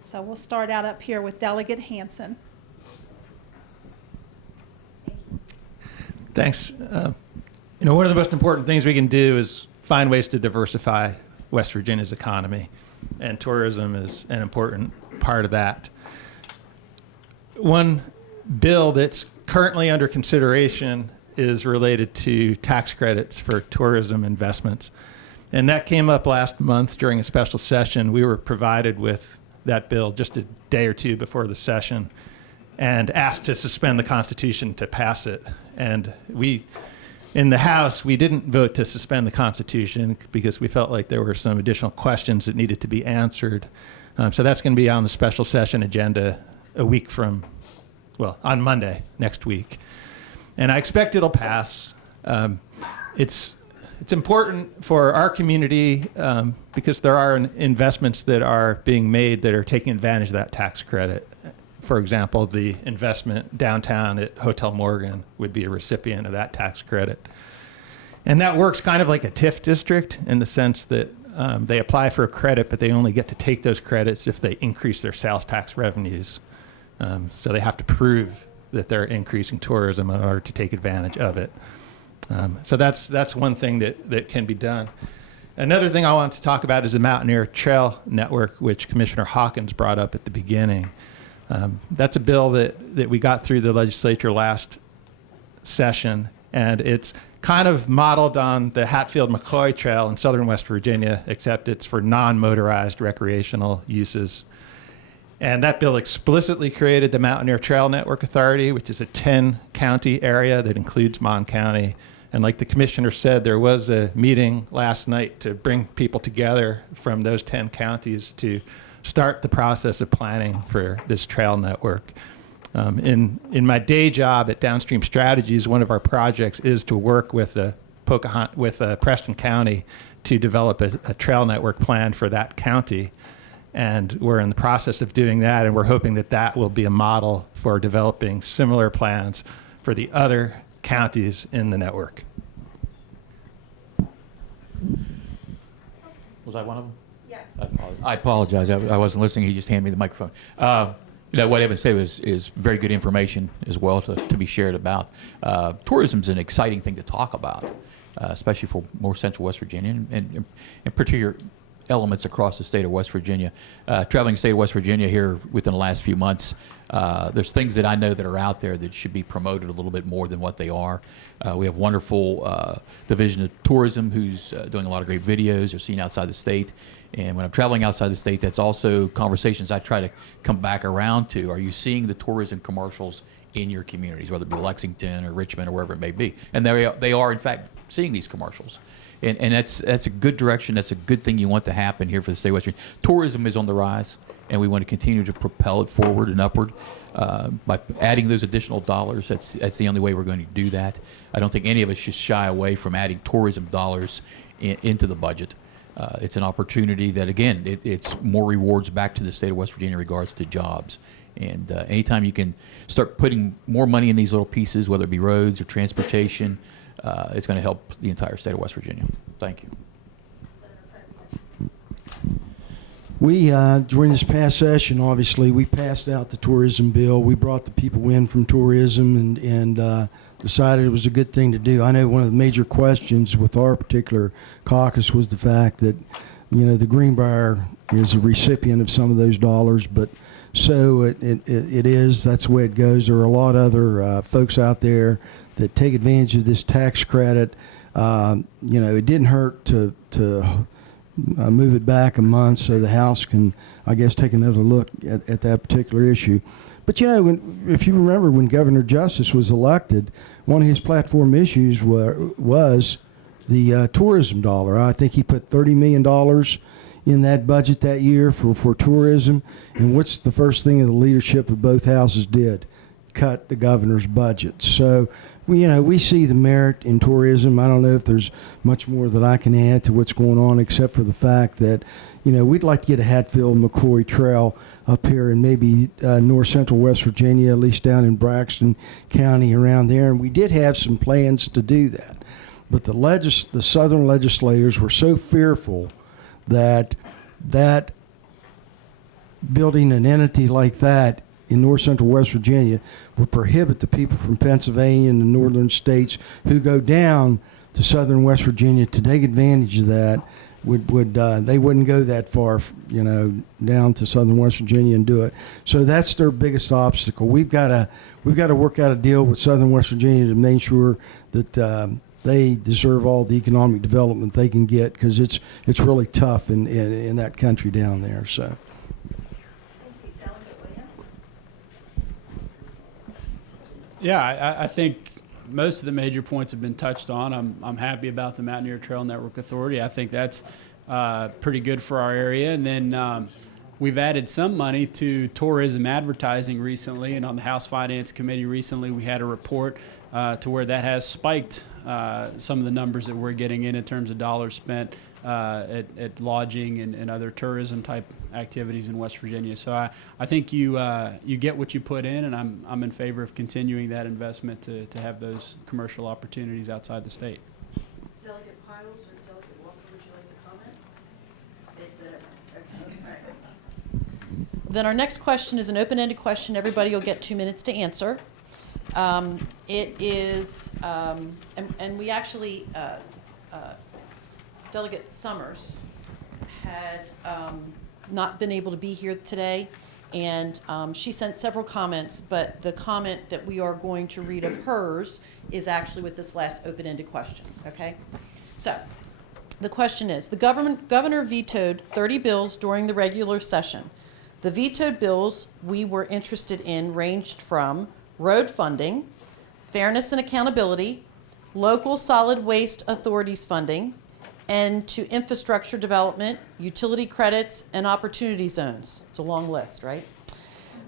So we'll start out up here with Delegate Hanson. Thanks. One of the most important things we can do is find ways to diversify West Virginia's economy, and tourism is an important part of that. One bill that's currently under consideration is related to tax credits for tourism investments. And that came up last month during a special session. We were provided with that bill just a day or two before the session and asked to suspend the Constitution to pass it. And we, in the House, we didn't vote to suspend the Constitution because we felt like there were some additional questions that needed to be answered. So that's going to be on the special session agenda a week from, well, on Monday next week. And I expect it'll pass. It's important for our community because there are investments that are being made that are taking advantage of that tax credit. For example, the investment downtown at Hotel Morgan would be a recipient of that tax credit. And that works kind of like a TIF district in the sense that they apply for a credit, but they only get to take those credits if they increase their sales tax revenues. So they have to prove that they're increasing tourism in order to take advantage of it. So that's one thing that can be done. Another thing I want to talk about is the Mountaineer Trail Network, which Commissioner Hawkins brought up at the beginning. That's a bill that we got through the legislature last session, and it's kind of modeled on the Hatfield-McCoy Trail in southern West Virginia, except it's for non-motorized recreational uses. And that bill explicitly created the Mountaineer Trail Network Authority, which is a 10-county area that includes Mon County. And like the commissioner said, there was a meeting last night to bring people together from those 10 counties to start the process of planning for this trail network. In my day job at Downstream Strategies, one of our projects is to work with Preston County to develop a trail network plan for that county. And we're in the process of doing that, and we're hoping that that will be a model for developing similar plans for the other counties in the network. Was I one of them? Yes. I apologize. I wasn't listening. He just handed me the microphone. What Evan said is very good information as well to be shared about. Tourism is an exciting thing to talk about, especially for more central West Virginia and in particular elements across the state of West Virginia. Traveling the state of West Virginia here within the last few months, there's things that I know that are out there that should be promoted a little bit more than what they are. We have wonderful division of tourism who's doing a lot of great videos. They're seen outside the state. And when I'm traveling outside the state, that's also conversations I try to come back around to. Are you seeing the tourism commercials in your communities, whether it be Lexington or Richmond or wherever it may be? And they are in fact, seeing these commercials. And that's a good direction. That's a good thing you want to happen here for the state of West Virginia. Tourism is on the rise, and we want to continue to propel it forward and upward by adding those additional dollars. That's the only way we're going to do that. I don't think any of us should shy away from adding tourism dollars into the budget. It's an opportunity that, again, it's more rewards back to the state of West Virginia in regards to jobs. And anytime you can start putting more money in these little pieces, whether it be roads or transportation, it's going to help the entire state of West Virginia. Thank you. We, during this past session, obviously, we passed out the tourism bill. We brought the people in from tourism and decided it was a good thing to do. I know one of the major questions with our particular caucus was the fact that, the Greenbrier is a recipient of some of those dollars, but so it is. That's the way it goes. There are a lot of other folks out there that take advantage of this tax credit. It didn't hurt to move it back a month so the House can, I guess, take another look at that particular issue. But if you remember when Governor Justice was elected, one of his platform issues was the tourism dollar. I think he put $30 million in that budget that year for tourism. And what's the first thing the leadership of both houses did? Cut the governor's budget. So, we see the merit in tourism. I don't know if there's much more that I can add to what's going on except for the fact that, you know, we'd like to get a Hatfield-McCoy Trail up here in maybe north central West Virginia, at least down in Braxton County around there. And we did have some plans to do that. But the southern legislators were so fearful that building an entity like that in north central West Virginia would prohibit the people from Pennsylvania and the northern states who go down to southern West Virginia to take advantage of that. They wouldn't go that far, you know, down to southern West Virginia and do it. So that's their biggest obstacle. We've got to work out a deal with southern West Virginia to make sure that they deserve all the economic development they can get, because it's really tough in that country down there. So. Yeah, I think most of the major points have been touched on. I'm happy about the Mountaineer Trail Network Authority. I think that's pretty good for our area. And then we've added some money to tourism advertising recently, and on the House Finance Committee recently we had a report to where that has spiked some of the numbers that we're getting in terms of dollars spent at lodging and other tourism type activities in West Virginia. So I think you get what you put in, and I'm in favor of continuing that investment to have those commercial opportunities outside the state. Delegate Piles or Delegate Walker, would you like to comment? Then our next question is an open-ended question. Everybody will get 2 minutes to answer. It is, and we actually, Delegate Summers had not been able to be here today, and she sent several comments, but the comment that we are going to read of hers is actually with this last open-ended question, okay? So, the question is, the governor vetoed 30 bills during the regular session. The vetoed bills we were interested in ranged from road funding, fairness and accountability, local solid waste authorities funding, and to infrastructure development, utility credits, and opportunity zones. It's a long list, right?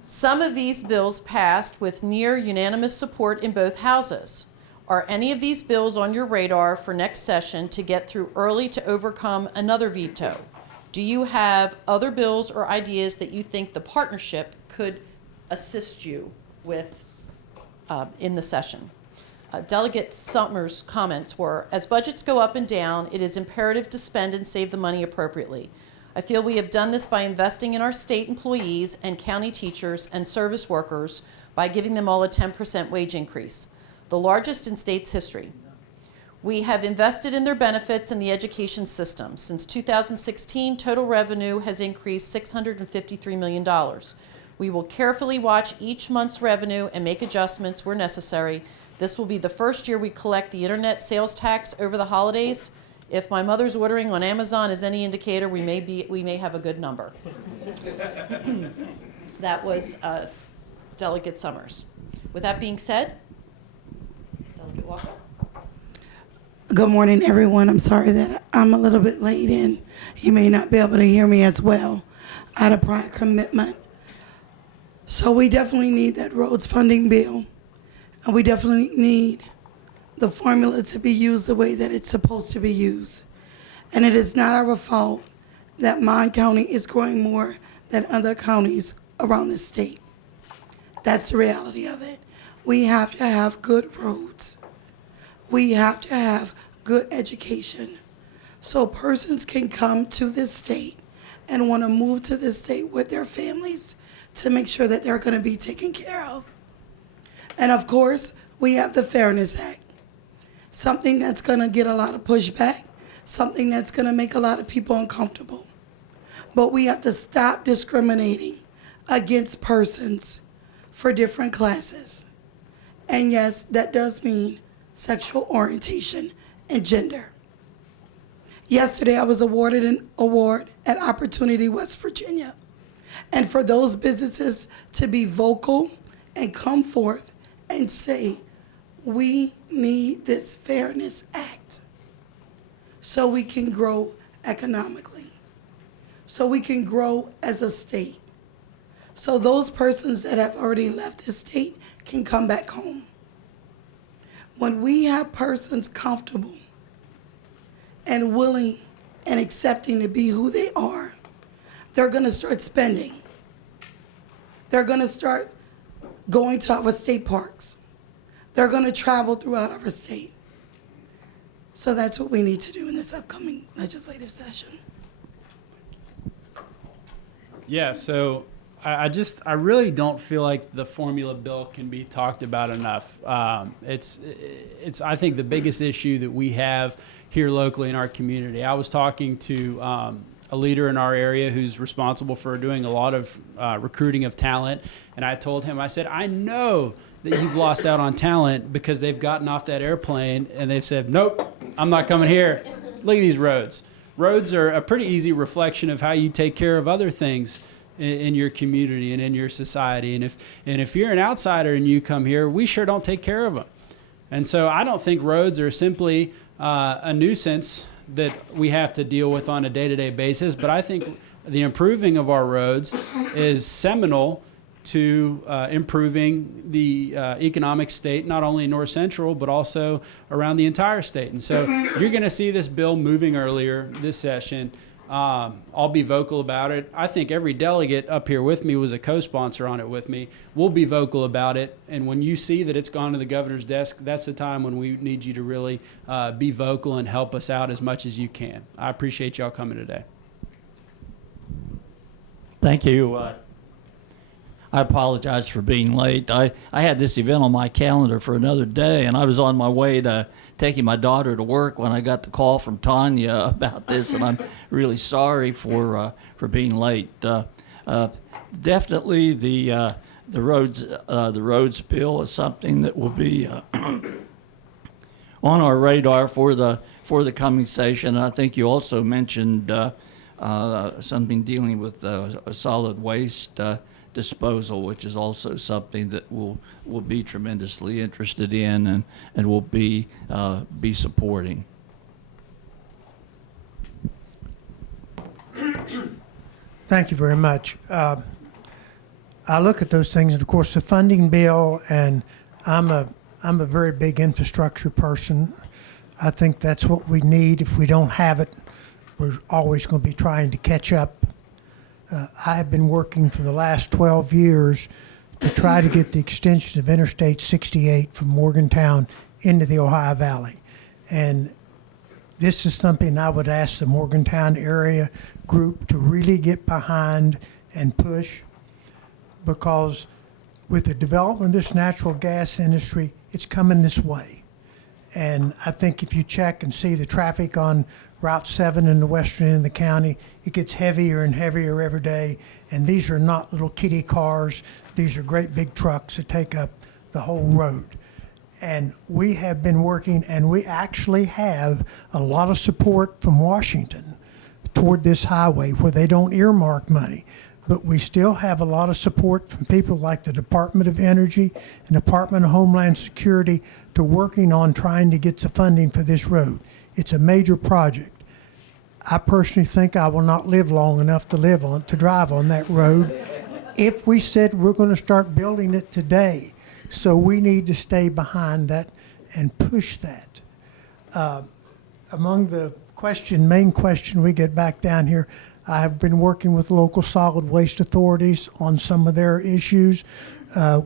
Some of these bills passed with near unanimous support in both houses. Are any of these bills on your radar for next session to get through early to overcome another veto? Do you have other bills or ideas that you think the partnership could assist you with in the session? Delegate Summers' comments were, as budgets go up and down, it is imperative to spend and save the money appropriately. I feel we have done this by investing in our state employees and county teachers and service workers by giving them all a 10% wage increase, the largest in state's history. We have invested in their benefits and the education system. Since 2016, total revenue has increased $653 million. We will carefully watch each month's revenue and make adjustments where necessary. This will be the first year we collect the internet sales tax over the holidays. If my mother's ordering on Amazon is any indicator, we may have a good number. That was Delegate Summers. With that being said, Delegate Walker. Good morning, everyone. I'm sorry that I'm a little bit late in. You may not be able to hear me as well. I had a prior commitment. So we definitely need that roads funding bill. And we definitely need the formula to be used the way that it's supposed to be used. And it is not our fault that Mon County is growing more than other counties around the state. That's the reality of it. We have to have good roads. We have to have good education so persons can come to this state and want to move to this state with their families to make sure that they're going to be taken care of. And of course, we have the Fairness Act, something that's going to get a lot of pushback, something that's going to make a lot of people uncomfortable. But we have to stop discriminating against persons for different classes. And yes, that does mean sexual orientation and gender. Yesterday, I was awarded an award at Opportunity West Virginia. And for those businesses to be vocal and come forth and say, we need this Fairness Act so we can grow economically, so we can grow as a state, so those persons that have already left the state can come back home. When we have persons comfortable and willing and accepting to be who they are, they're going to start spending. They're going to start going to our state parks. They're going to travel throughout our state. So that's what we need to do in this upcoming legislative session. Yeah, so I really don't feel like the formula bill can be talked about enough. It's I think the biggest issue that we have here locally in our community. I was talking to a leader in our area who's responsible for doing a lot of recruiting of talent, and I told him, I said, I know that you've lost out on talent because they've gotten off that airplane and they've said, nope, I'm not coming here. Look at these roads. Roads are a pretty easy reflection of how you take care of other things in your community and in your society. And if you're an outsider and you come here, we sure don't take care of them. And so I don't think roads are simply a nuisance that we have to deal with on a day-to-day basis, but I think the improving of our roads is seminal to improving the economic state, not only in North Central, but also around the entire state. And so you're going to see this bill moving earlier this session. I'll be vocal about it. I think every delegate up here with me was a co-sponsor on it with me. We'll be vocal about it. And when you see that it's gone to the governor's desk, that's the time when we need you to really be vocal and help us out as much as you can. I appreciate y'all coming today. Thank you. I apologize for being late. I had this event on my calendar for another day, and I was on my way to taking my daughter to work when I got the call from Tanya about this, and I'm really sorry for being late. Definitely the roads bill is something that will be on our radar for the coming session. I think you also mentioned something dealing with solid waste disposal, which is also something that we'll be tremendously interested in and will be supporting. Thank you very much. I look at those things, and of course, the funding bill, and I'm a very big infrastructure person. I think that's what we need. If we don't have it, we're always going to be trying to catch up. I have been working for the last 12 years to try to get the extension of Interstate 68 from Morgantown into the Ohio Valley. And this is something I would ask the Morgantown area group to really get behind and push, because with the development of this natural gas industry, it's coming this way. And I think if you check and see the traffic on Route 7 in the western end of the county, it gets heavier and heavier every day. And these are not little kiddie cars. These are great big trucks that take up the whole road. And we have been working, and we actually have a lot of support from Washington toward this highway where they don't earmark money. But we still have a lot of support from people like the Department of Energy and Department of Homeland Security to working on trying to get the funding for this road. It's a major project. I personally think I will not live long enough to drive on that road if we said we're going to start building it today. So we need to stay behind that and push that. Among the main question we get back down here, I have been working with local solid waste authorities on some of their issues.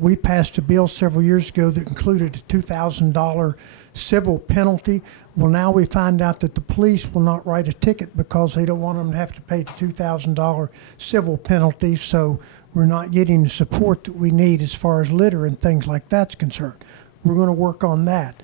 We passed a bill several years ago that included a $2,000 civil penalty. Well, now we find out that the police will not write a ticket because they don't want them to have to pay the $2,000 civil penalty. So we're not getting the support that we need as far as litter and things like that's concerned. We're going to work on that.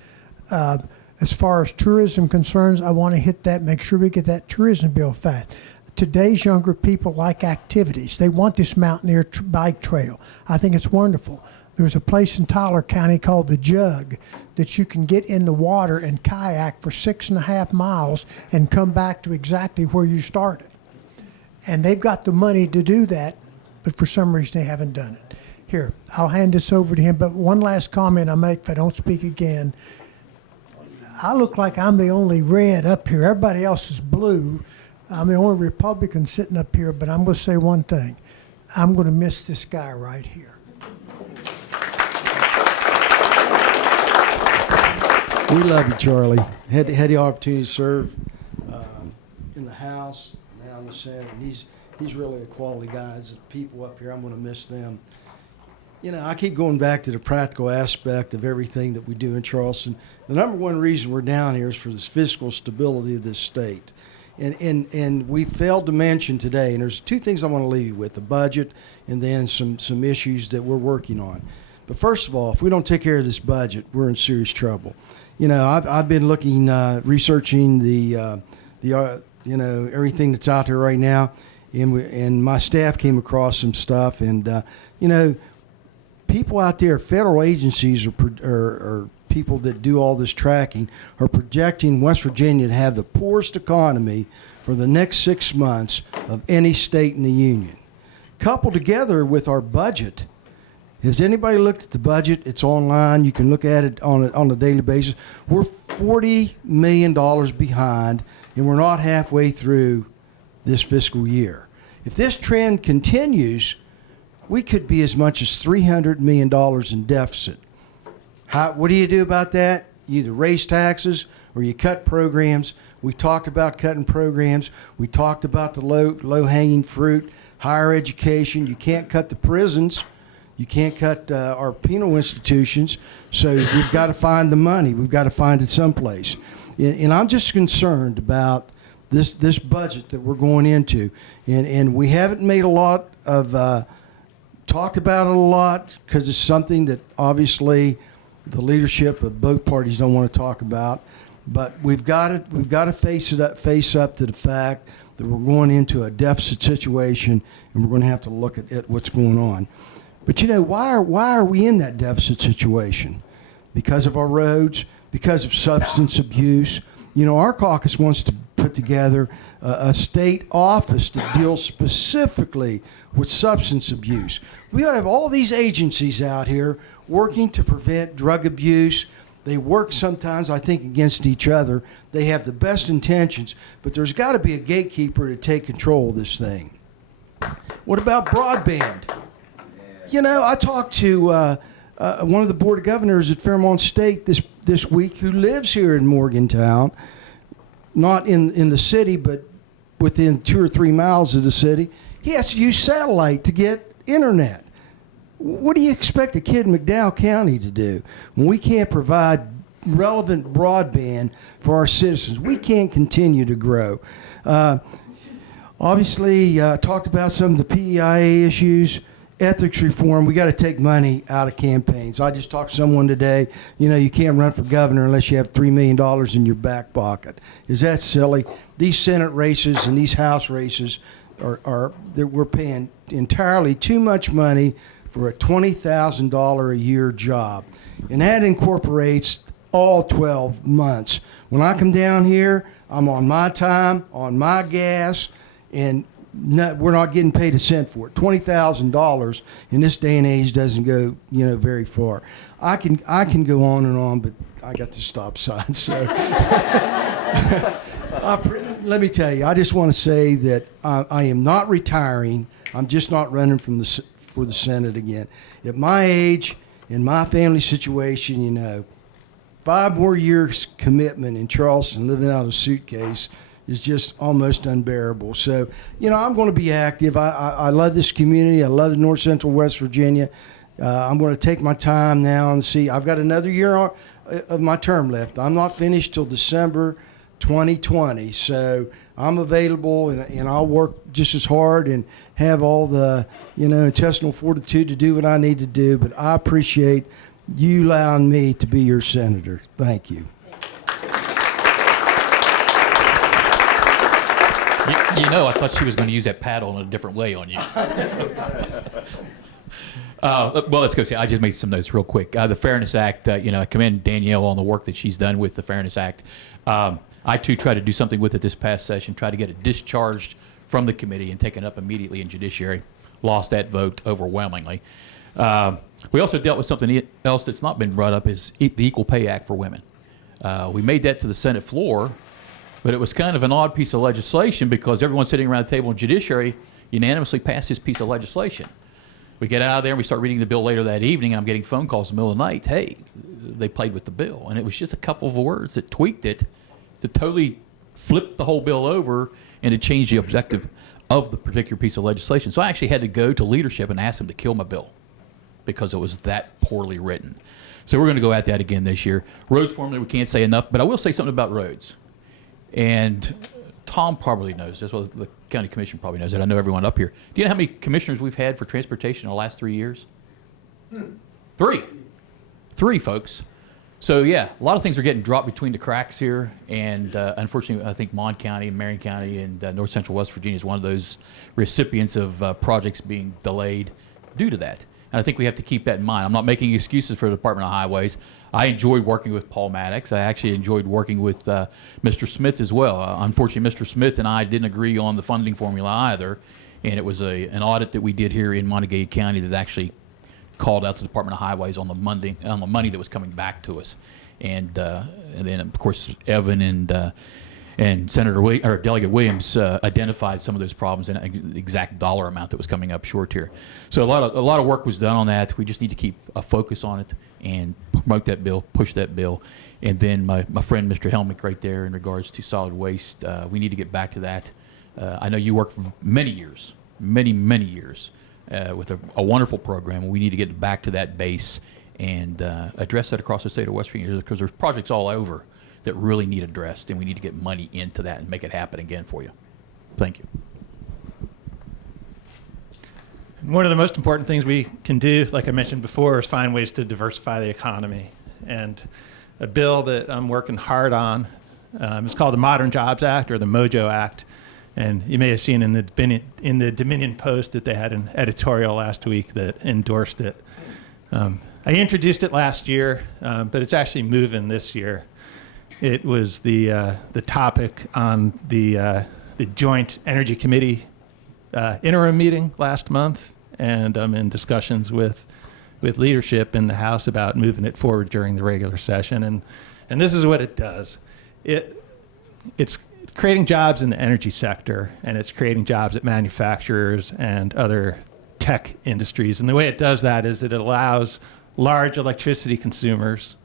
As far as tourism concerns, I want to hit that, make sure we get that tourism bill fat. Today's younger people like activities. They want this Mountaineer bike trail. I think it's wonderful. There's a place in Tyler County called the Jug that you can get in the water and kayak for 6.5 miles and come back to exactly where you started. And they've got the money to do that, but for some reason they haven't done it. Here, I'll hand this over to him, but one last comment I make if I don't speak again. I look like I'm the only red up here. Everybody else is blue. I'm the only Republican sitting up here, but I'm going to say one thing. I'm going to miss this guy right here. We love you, Charlie. Had the opportunity to serve in the House, now in the Senate, and He's really a quality guy. As the people up here, I'm going to miss them. You know, I keep going back to the practical aspect of everything that we do in Charleston. The number one reason we're down here is for this fiscal stability of this state. And we failed to mention today, and there's two things I want to leave you with, the budget and then some issues that we're working on. But first of all, if we don't take care of this budget, we're in serious trouble. You know, I've been looking, researching the you know, everything that's out there right now, and my staff came across some stuff, and you know, people out there, federal agencies or people that do all this tracking are projecting West Virginia to have the poorest economy for the next 6 months of any state in the union. Coupled together with our budget, has anybody looked at the budget? It's online. You can look at it on a daily basis. We're $40 million behind, and we're not halfway through this fiscal year. If this trend continues, we could be as much as $300 million in deficit. What do you do about that? You either raise taxes or you cut programs. We talked about cutting programs. We talked about the low-hanging fruit, higher education. You can't cut the prisons. You can't cut our penal institutions. So we've got to find the money. We've got to find it someplace. And I'm just concerned about this budget that we're going into. And we haven't made a lot of, talked about it a lot because it's something that obviously the leadership of both parties don't want to talk about. But we've got to face up to the fact that we're going into a deficit situation, and we're going to have to look at what's going on. But you know, why are we in that deficit situation? Because of our roads, because of substance abuse. You know, our caucus wants to put together a state office that deals specifically with substance abuse. We have all these agencies out here working to prevent drug abuse. They work sometimes, I think, against each other. They have the best intentions, but there's got to be a gatekeeper to take control of this thing. What about broadband? You know, I talked to one of the Board of Governors at Fairmont State this week who lives here in Morgantown, not in the city, but within 2 or 3 miles of the city. He has to use satellite to get internet. What do you expect a kid in McDowell County to do when we can't provide relevant broadband for our citizens? We can't continue to grow. Obviously, talked about some of the PEIA issues. Ethics reform, we got to take money out of campaigns. I just talked to someone today, you know, you can't run for governor unless you have $3 million in your back pocket. Is that silly? These Senate races and these House races we're paying entirely too much money for a $20,000 a year job. And that incorporates all 12 months. When I come down here, I'm on my time, on my gas, and we're not getting paid a cent for it. $20,000 in this day and age doesn't go, you know, very far. I can go on and on, but I got the stop sign. So let me tell you, I just want to say that I am not retiring. I'm just not running for the Senate again. At my age, in my family situation, you know, 5 more years commitment in Charleston, living out of a suitcase, is just almost unbearable. So, you know, I'm going to be active. I love this community. I love North Central West Virginia. I'm going to take my time now and see. I've got another year of my term left. I'm not finished till December 2020. So I'm available, and I'll work just as hard and have all the, you know, intestinal fortitude to do what I need to do. But I appreciate you allowing me to be your senator. Thank you. You know, I thought she was going to use that paddle in a different way on you. Well, let's go see. I just made some notes real quick. The Fairness Act, you know, I commend Danielle on the work that she's done with the Fairness Act. I, too, tried to do something with it this past session, try to get it discharged from the committee and taken up immediately in judiciary. Lost that vote overwhelmingly. We also dealt with something else that's not been brought up, is the Equal Pay Act for women. We made that to the Senate floor, but it was kind of an odd piece of legislation because everyone sitting around the table in judiciary unanimously passed this piece of legislation. We get out of there and we start reading the bill later that evening. I'm getting phone calls in the middle of the night. Hey, they played with the bill. And it was just a couple of words that tweaked it to totally flip the whole bill over and to change the of the particular piece of legislation. So I actually had to go to leadership and ask them to kill my bill because it was that poorly written. So we're going to go at that again this year. Roads formula, we can't say enough, but I will say something about roads. And Tom probably knows this. Well, the county commission probably knows it. I know everyone up here. Do you know how many commissioners we've had for transportation in the last 3 years? Three, folks. So yeah, a lot of things are getting dropped between the cracks here, and unfortunately, I think Mon County and Marion County and North Central West Virginia is one of those recipients of projects being delayed due to that. And I think we have to keep that in mind. I'm not making excuses for the Department of Highways. I enjoyed working with Paul Maddox. I actually enjoyed working with Mr. Smith as well. Unfortunately, Mr. Smith and I didn't agree on the funding formula either, and it was an audit that we did here in Montague County that actually called out the Department of Highways on the money that was coming back to us, and then of course Evan and Delegate Williams identified some of those problems and the exact dollar amount that was coming up short here. So a lot of work was done on that. We just need to keep a focus on it and promote that bill, push that bill, and then my friend Mr. Helmick right there in regards to solid waste, we need to get back to that. I know you worked for many years, many years. With a wonderful program. We need to get back to that base and address that across the state of West Virginia, because there's projects all over that really need addressed, and we need to get money into that and make it happen again for you. Thank you. One of the most important things we can do, like I mentioned before, is find ways to diversify the economy. And a bill that I'm working hard on is called the Modern Jobs Act, or the MOJO Act. And you may have seen in the Dominion Post that they had an editorial last week that endorsed it. I introduced it last year, but it's actually moving this year. It was the topic on the Joint Energy Committee interim meeting last month, and I'm in discussions with leadership in the House about moving it forward during the regular session. And this is what it does. It's creating jobs in the energy sector, and it's creating jobs at manufacturers and other tech industries. And the way it does that is it allows large electricity consumers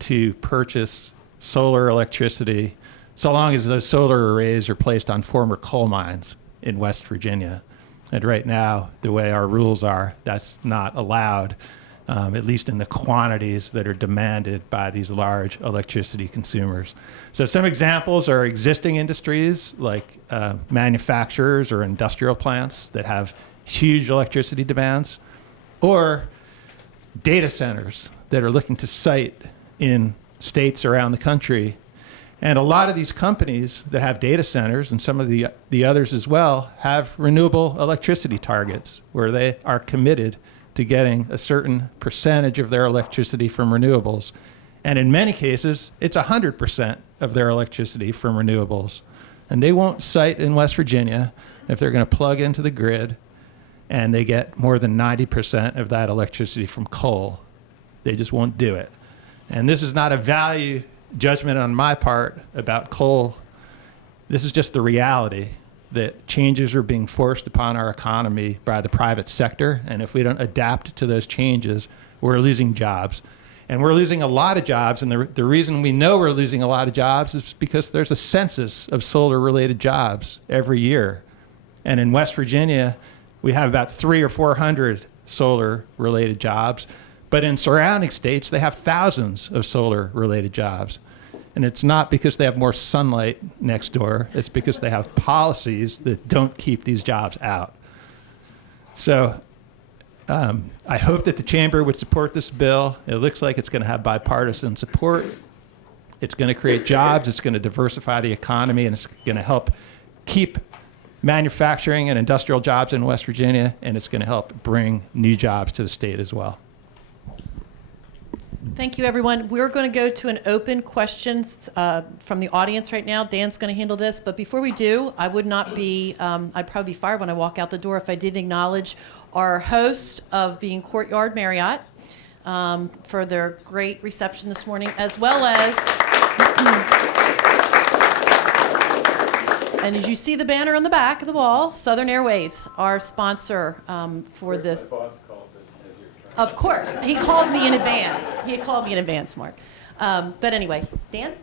to purchase solar electricity so long as those solar arrays are placed on former coal mines in West Virginia. And right now, the way our rules are, that's not allowed, at least in the quantities that are demanded by these large electricity consumers. So some examples are existing industries like manufacturers or industrial plants that have huge electricity demands, or data centers that are looking to site in states around the country. And a lot of these companies that have data centers, and some of the others as well, have renewable electricity targets where they are committed to getting a certain percentage of their electricity from renewables. And in many cases, it's 100% of their electricity from renewables. And they won't site in West Virginia if they're going to plug into the grid and they get more than 90% of that electricity from coal. They just won't do it. And this is not a value judgment on my part about coal. This is just the reality that changes are being forced upon our economy by the private sector. And if we don't adapt to those changes, we're losing jobs. And we're losing a lot of jobs. And the reason we know we're losing a lot of jobs is because there's a census of solar-related jobs every year. And in West Virginia, we have about 300 or 400 solar-related jobs. But in surrounding states, they have thousands of solar-related jobs. And it's not because they have more sunlight next door. It's because they have policies that don't keep these jobs out. So I hope that the chamber would support this bill. It looks like it's going to have bipartisan support. It's going to create jobs. It's going to diversify the economy, and it's going to help keep manufacturing and industrial jobs in West Virginia, and it's going to help bring new jobs to the state as well. Thank you, everyone. We're going to go to an open questions from the audience right now. Dan's going to handle this. But before we do, I would not be, I'd probably be fired when I walk out the door if I didn't acknowledge our host of Being Courtyard Marriott for their great reception this morning, as well as, and as you see the banner on the back of the wall, Southern Airways, our sponsor for this. Of course. He called me in advance. He had called me in advance, Mark. But anyway, Dan?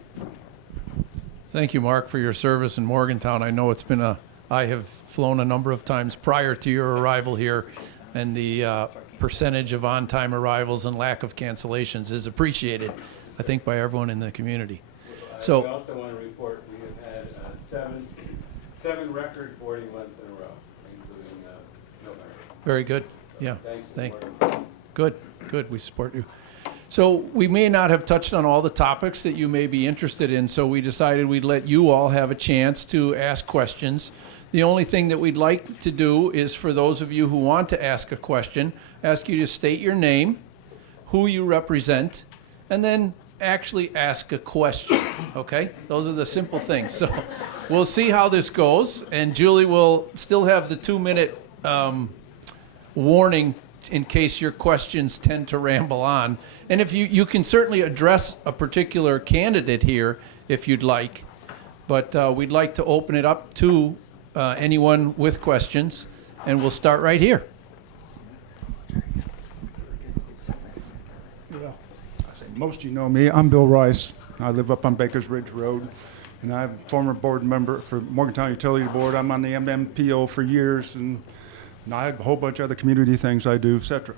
Thank you, Mark, for your service in Morgantown. I know it's been a I have flown a number of times prior to your arrival here, and the percentage of on-time arrivals and lack of cancellations is appreciated, I think, by everyone in the community. We So, also want to report we have had seven record boarding months in a row, including November. very good. Yeah. Thanks. Good. We support you. So we may not have touched on all the topics that you may be interested in, so we decided we'd let you all have a chance to ask questions. The only thing that we'd like to do is for those of you who want to ask a question, ask you to state your name, who you represent, and then actually ask a question, okay? Those are the simple things. So we'll see how this goes, and Julie will still have the 2-minute warning in case your questions tend to ramble on. And if you can certainly address a particular candidate here if you'd like, but we'd like to open it up to anyone with questions, and we'll start right here. Most of you know me. I'm Bill Rice. I live up on Baker's Ridge Road, and I'm former board member for Morgantown Utility Board. I'm on the MMPO for years, and I have a whole bunch of other community things I do, etc.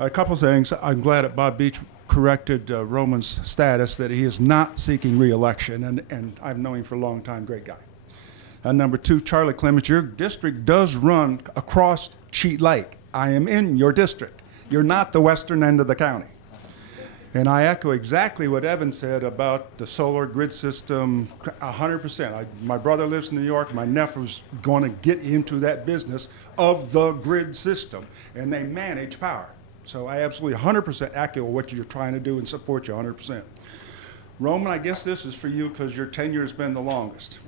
A couple things. I'm glad that Bob Beach corrected Roman's status that he is not seeking re-election, and I've known him for a long time. Great guy. Number two, Charley Clement, your district does run across Cheat Lake. I am in your district. You're not the western end of the county. And I echo exactly what Evan said about the solar grid system, 100%. My brother lives in New York. My nephew's going to get into that business of the grid system, and they manage power. So I absolutely 100% echo what you're trying to do and support you 100%. Roman, I guess this is for you because your tenure has been the longest.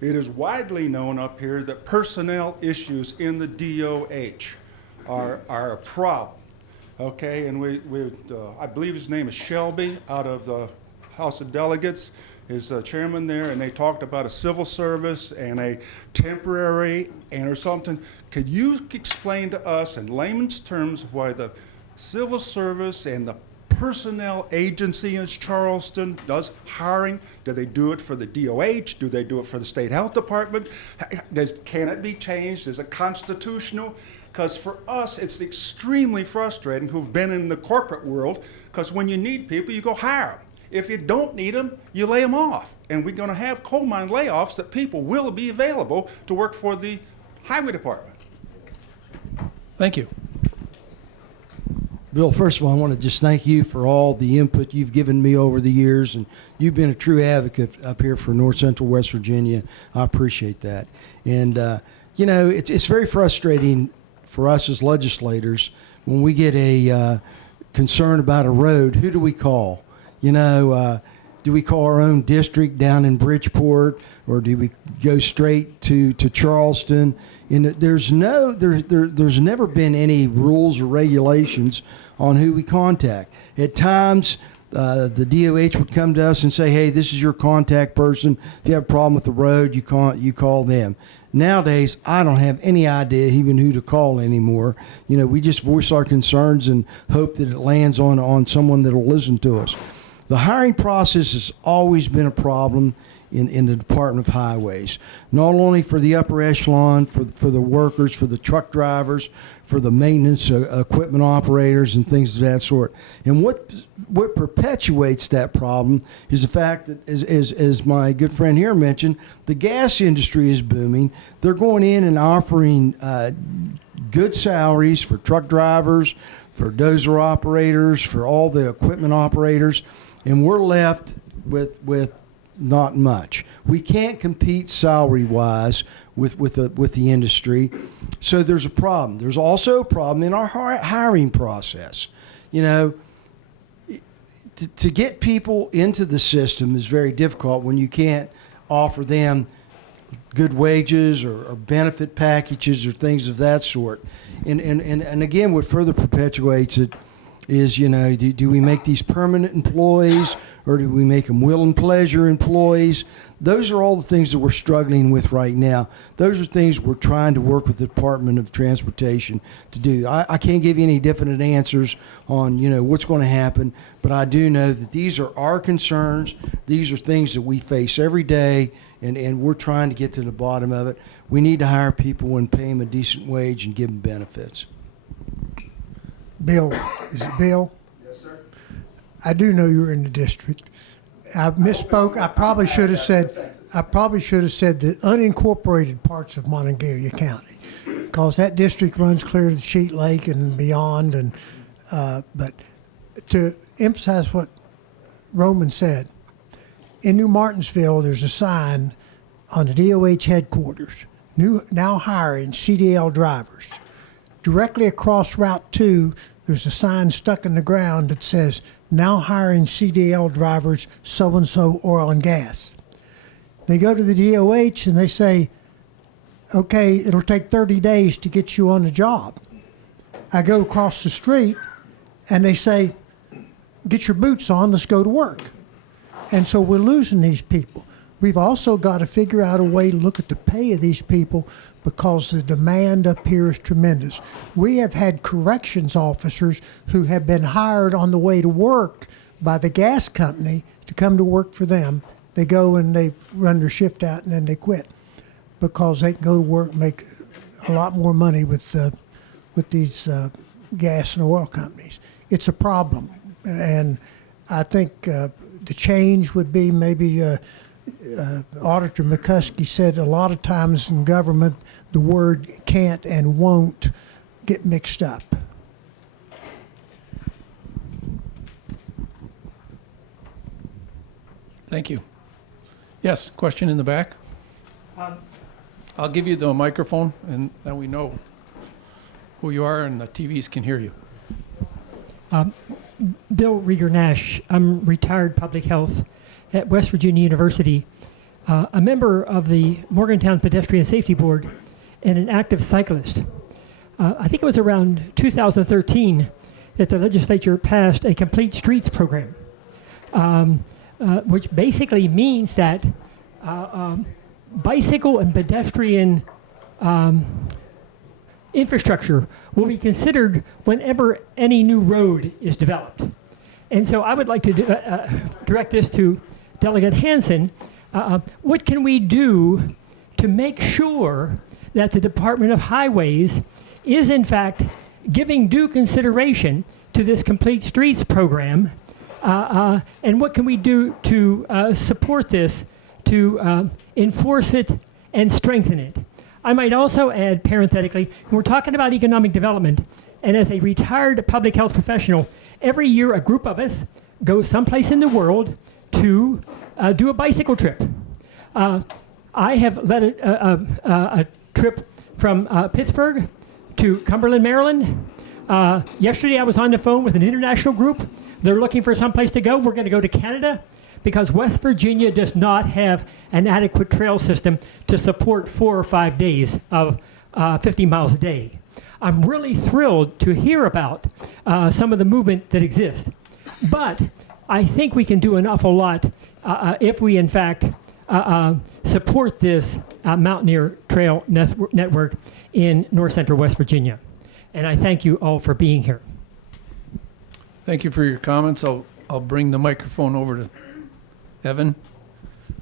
It is widely known up here that personnel issues in the DOH are a problem. Okay, and I believe his name is Shelby out of the House of Delegates, is the chairman there, and they talked about a civil service and a temporary and or something. Could you explain to us in layman's terms why the civil service and the personnel agency in Charleston does hiring? Do they do it for the DOH? Do they do it for the state health department? Can it be changed? Is it constitutional? Because for us, it's extremely frustrating who've been in the corporate world, because when you need people, you go hire them. If you don't need them, you lay them off. And we're going to have coal mine layoffs that people will be available to work for the highway department. Thank you. Bill, first of all, I want to just thank you for all the input you've given me over the years, and you've been a true advocate up here for North Central West Virginia. I appreciate that. And, you know, it's very frustrating for us as legislators when we get a concern about a road. Who do we call? You know, do we call our own district down in Bridgeport, or do we go straight to Charleston? And there's never been any rules or regulations on who we contact. At times, the DOH would come to us and say, hey, this is your contact person. If you have a problem with the road, you call them. Nowadays, I don't have any idea even who to call anymore. You know, we just voice our concerns and hope that it lands on someone that will listen to us. The hiring process has always been a problem in the Department of Highways, not only for the upper echelon, for the workers, for the truck drivers, for the maintenance equipment operators and things of that sort. And what perpetuates that problem is the fact that, as my good friend here mentioned, the gas industry is booming. They're going in and offering good salaries for truck drivers, for dozer operators, for all the equipment operators, and we're left with not much. We can't compete salary-wise with the industry, so there's a problem. There's also a problem in our hiring process. You know, to get people into the system is very difficult when you can't offer them good wages or benefit packages or things of that sort. And again, what further perpetuates it is, do we make these permanent employees or do we make them will and pleasure employees? Those are all the things that we're struggling with right now. Those are things we're trying to work with the Department of Transportation to do. I can't give you any definite answers on, what's going to happen, but I do know that these are our concerns. These are things that we face every day, and we're trying to get to the bottom of it. We need to hire people and pay them a decent wage and give them benefits. Bill, is it Bill? Yes, sir. I do know you're in the district. I misspoke. I probably should have said the unincorporated parts of Monongalia County, because that district runs clear to the Sheet Lake and beyond. And but to emphasize what Roman said, in New Martinsville, there's a sign on the DOH headquarters, now hiring CDL drivers. Directly across Route 2, there's a sign stuck in the ground that says, now hiring CDL drivers, so-and-so oil and gas. They go to the DOH and they say, okay, it'll take 30 days to get you on the job. I go across the street and they say, get your boots on, let's go to work. And so we're losing these people. We've also got to figure out a way to look at the pay of these people, because the demand up here is tremendous. We have had corrections officers who have been hired on the way to work by the gas company to come to work for them. They go and they run their shift out and then they quit, because they can go to work and make a lot more money with these gas and oil companies. It's a problem, and I think the change would be maybe Auditor McCuskey said a lot of times in government the word can't and won't get mixed up. Thank you. Yes, question in the back. I'll give you the microphone, and then we know who you are, and the TVs can hear you. Bill Rieger Nash. I'm retired public health at West Virginia University, a member of the Morgantown Pedestrian Safety Board, and an active cyclist. I think it was around 2013 that the legislature passed a complete streets program, which basically means that bicycle and pedestrian infrastructure will be considered whenever any new road is developed. And so I would like to direct this to Delegate Hansen. What can we do to make sure that the Department of Highways is in fact giving due consideration to this complete streets program? And what can we do to support this, to enforce it and strengthen it? I might also add parenthetically, we're talking about economic development, and as a retired public health professional, every year a group of us goes someplace in the world to do a bicycle trip. I have led a trip from Pittsburgh to Cumberland, Maryland. Yesterday I was on the phone with an international group. They're looking for someplace to go. We're going to go to Canada because West Virginia does not have an adequate trail system to support 4 or 5 days of 50 miles a day. I'm really thrilled to hear about some of the movement that exists. But I think we can do an awful lot if we, in fact, support this Mountaineer Trail Network in north central West Virginia. And I thank you all for being here. Thank you for your comments. I'll bring the microphone over to Evan.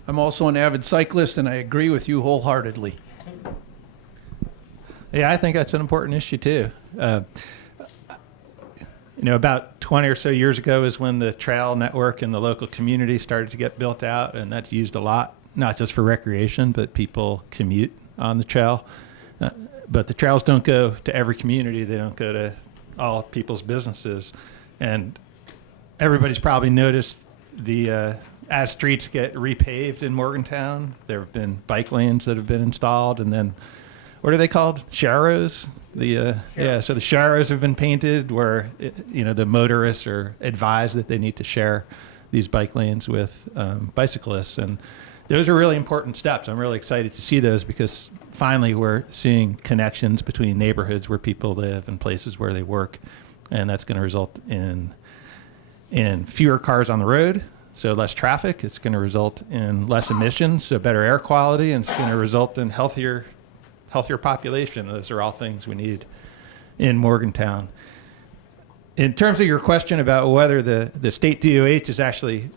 I'm also an avid cyclist, and I agree with you wholeheartedly. Yeah, I think that's an important issue too. About 20 or so years ago is when the trail network in the local community started to get built out, and that's used a lot, not just for recreation, but people commute on the trail. But the trails don't go to every community. They don't go to all people's businesses. And everybody's probably noticed as streets get repaved in Morgantown, there have been bike lanes that have been installed, and then what are they called? Sharrows? So the sharrows have been painted where the motorists are advised that they need to share these bike lanes with bicyclists, and those are really important steps. I'm really excited to see those because finally we're seeing connections between neighborhoods where people live and places where they work. and that's going to result in fewer cars on the road, so less traffic. It's going to result in less emissions, so better air quality, and it's going to result in healthier population. Those are all things we need in Morgantown. In terms of your question about whether the state DOH is actually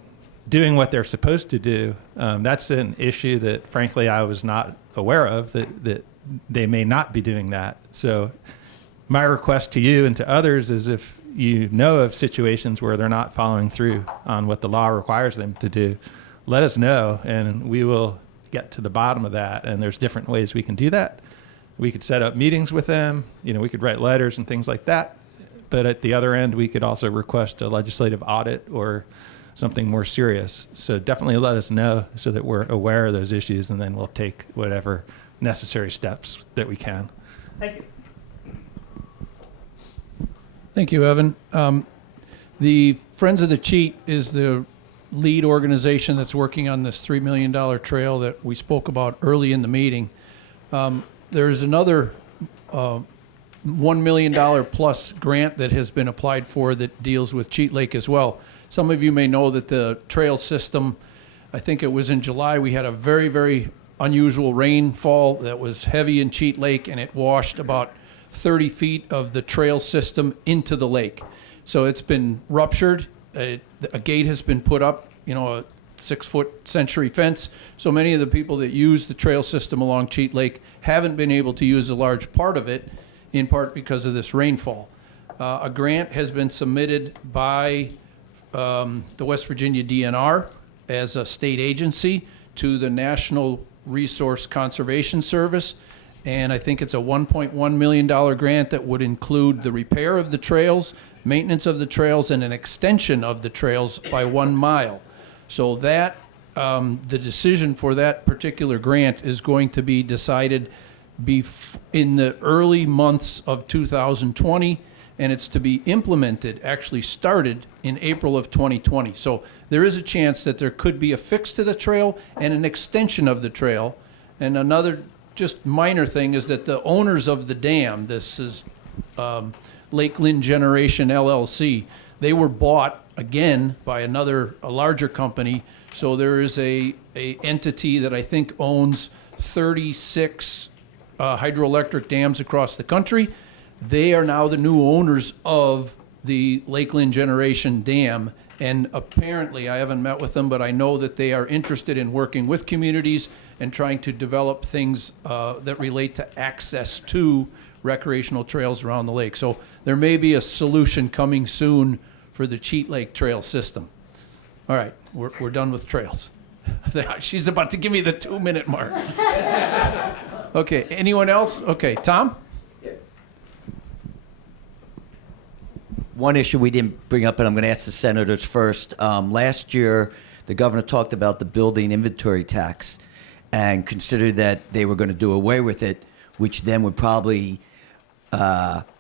doing what they're supposed to do, that's an issue that, frankly, I was not aware of, that they may not be doing that. So my request to you and to others is, if you know of situations where they're not following through on what the law requires them to do, let us know, and we will get to the bottom of that. And there's different ways we can do that. We could set up meetings with them. We could write letters and things like that. But at the other end, we could also request a legislative audit or something more serious. So definitely let us know so that we're aware of those issues, and then we'll take whatever necessary steps that we can. Thank you. Thank you, Evan. The Friends of the Cheat is the lead organization that's working on this $3 million trail that we spoke about early in the meeting. There's another $1 million plus grant that has been applied for that deals with Cheat Lake as well. Some of you may know that the trail system, I think it was in July, we had a very, very unusual rainfall that was heavy in Cheat Lake, and it washed about 30 feet of the trail system into the lake. So it's been ruptured. A gate has been put up, a 6-foot century fence. So many of the people that use the trail system along Cheat Lake haven't been able to use a large part of it, in part because of this rainfall. A grant has been submitted by the West Virginia DNR as a state agency to the National Resource Conservation Service. And I think it's a $1.1 million grant that would include the repair of the trails, maintenance of the trails, and an extension of the trails by 1 mile. So that, the decision for that particular grant is going to be decided in the early months of 2020, and it's to be implemented, actually started in April of 2020. So there is a chance that there could be a fix to the trail and an extension of the trail. And another just minor thing is that the owners of the dam, this is Lakeland Generation LLC, they were bought again by a larger company. So there is a entity that I think owns 36 hydroelectric dams across the country. They are now the new owners of the Lakeland Generation Dam. And apparently, I haven't met with them, but I know that they are interested in working with communities and trying to develop things that relate to access to recreational trails around the lake. So there may be a solution coming soon for the Cheat Lake Trail system. All right, we're done with trails. She's about to give me the 2-minute mark. Okay, anyone else? Okay, Tom? One issue we didn't bring up, and I'm going to ask the senators first. Last year, the governor talked about the building inventory tax and considered that they were going to do away with it, which then would probably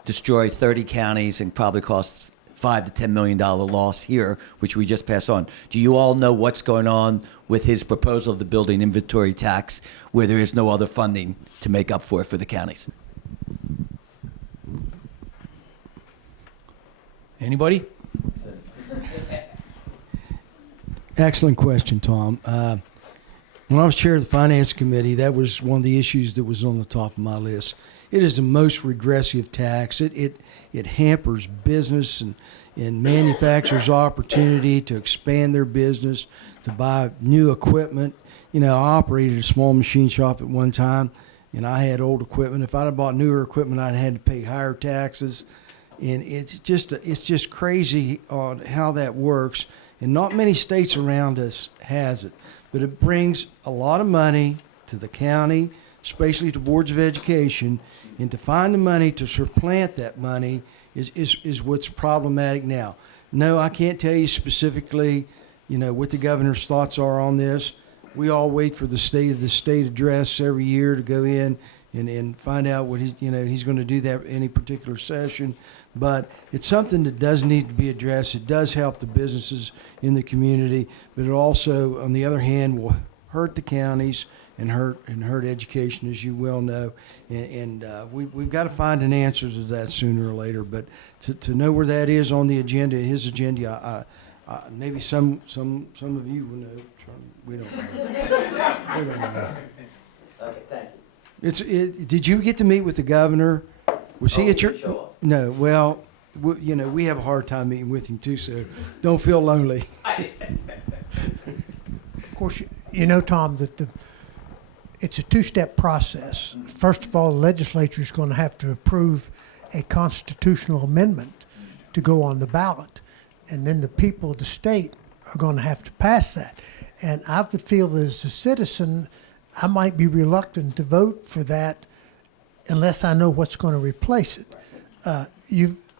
destroy 30 counties and probably cost $5 to $10 million loss here, which we just passed on. Do you all know what's going on with his proposal of the building inventory tax, where there is no other funding to make up for it for the counties? Anybody? Excellent question, Tom. When I was chair of the Finance Committee, that was one of the issues that was on the top of my list. It is the most regressive tax. It hampers business and manufacturers' opportunity to expand their business, to buy new equipment. I operated a small machine shop at one time, and I had old equipment. If I'd have bought newer equipment, I'd had to pay higher taxes. And it's just crazy on how that works. And not many states around us has it. But it brings a lot of money to the county, especially to boards of education. And to find the money to supplant that money is what's problematic now. No, I can't tell you specifically, what the governor's thoughts are on this. We all wait for the state of the state address every year to go in and find out what he's going to do that any particular session. But it's something that does need to be addressed. It does help the businesses in the community, but it also, on the other hand, will hurt the counties hurt education, as you well know. We've got to find an answer to that sooner or later. But to know where that is on the agenda, his agenda, maybe some of you will know. We don't know. We don't know. Okay, thank you. Did you get to meet with the governor? Was he at your? No. Well, we have a hard time meeting with him too, so don't feel lonely. Of course, you know, Tom, that it's a two-step process. First of all, the legislature is going to have to approve a constitutional amendment to go on the ballot, and then the people of the state are going to have to pass that. And I would feel that as a citizen, I might be reluctant to vote for that unless I know what's going to replace it.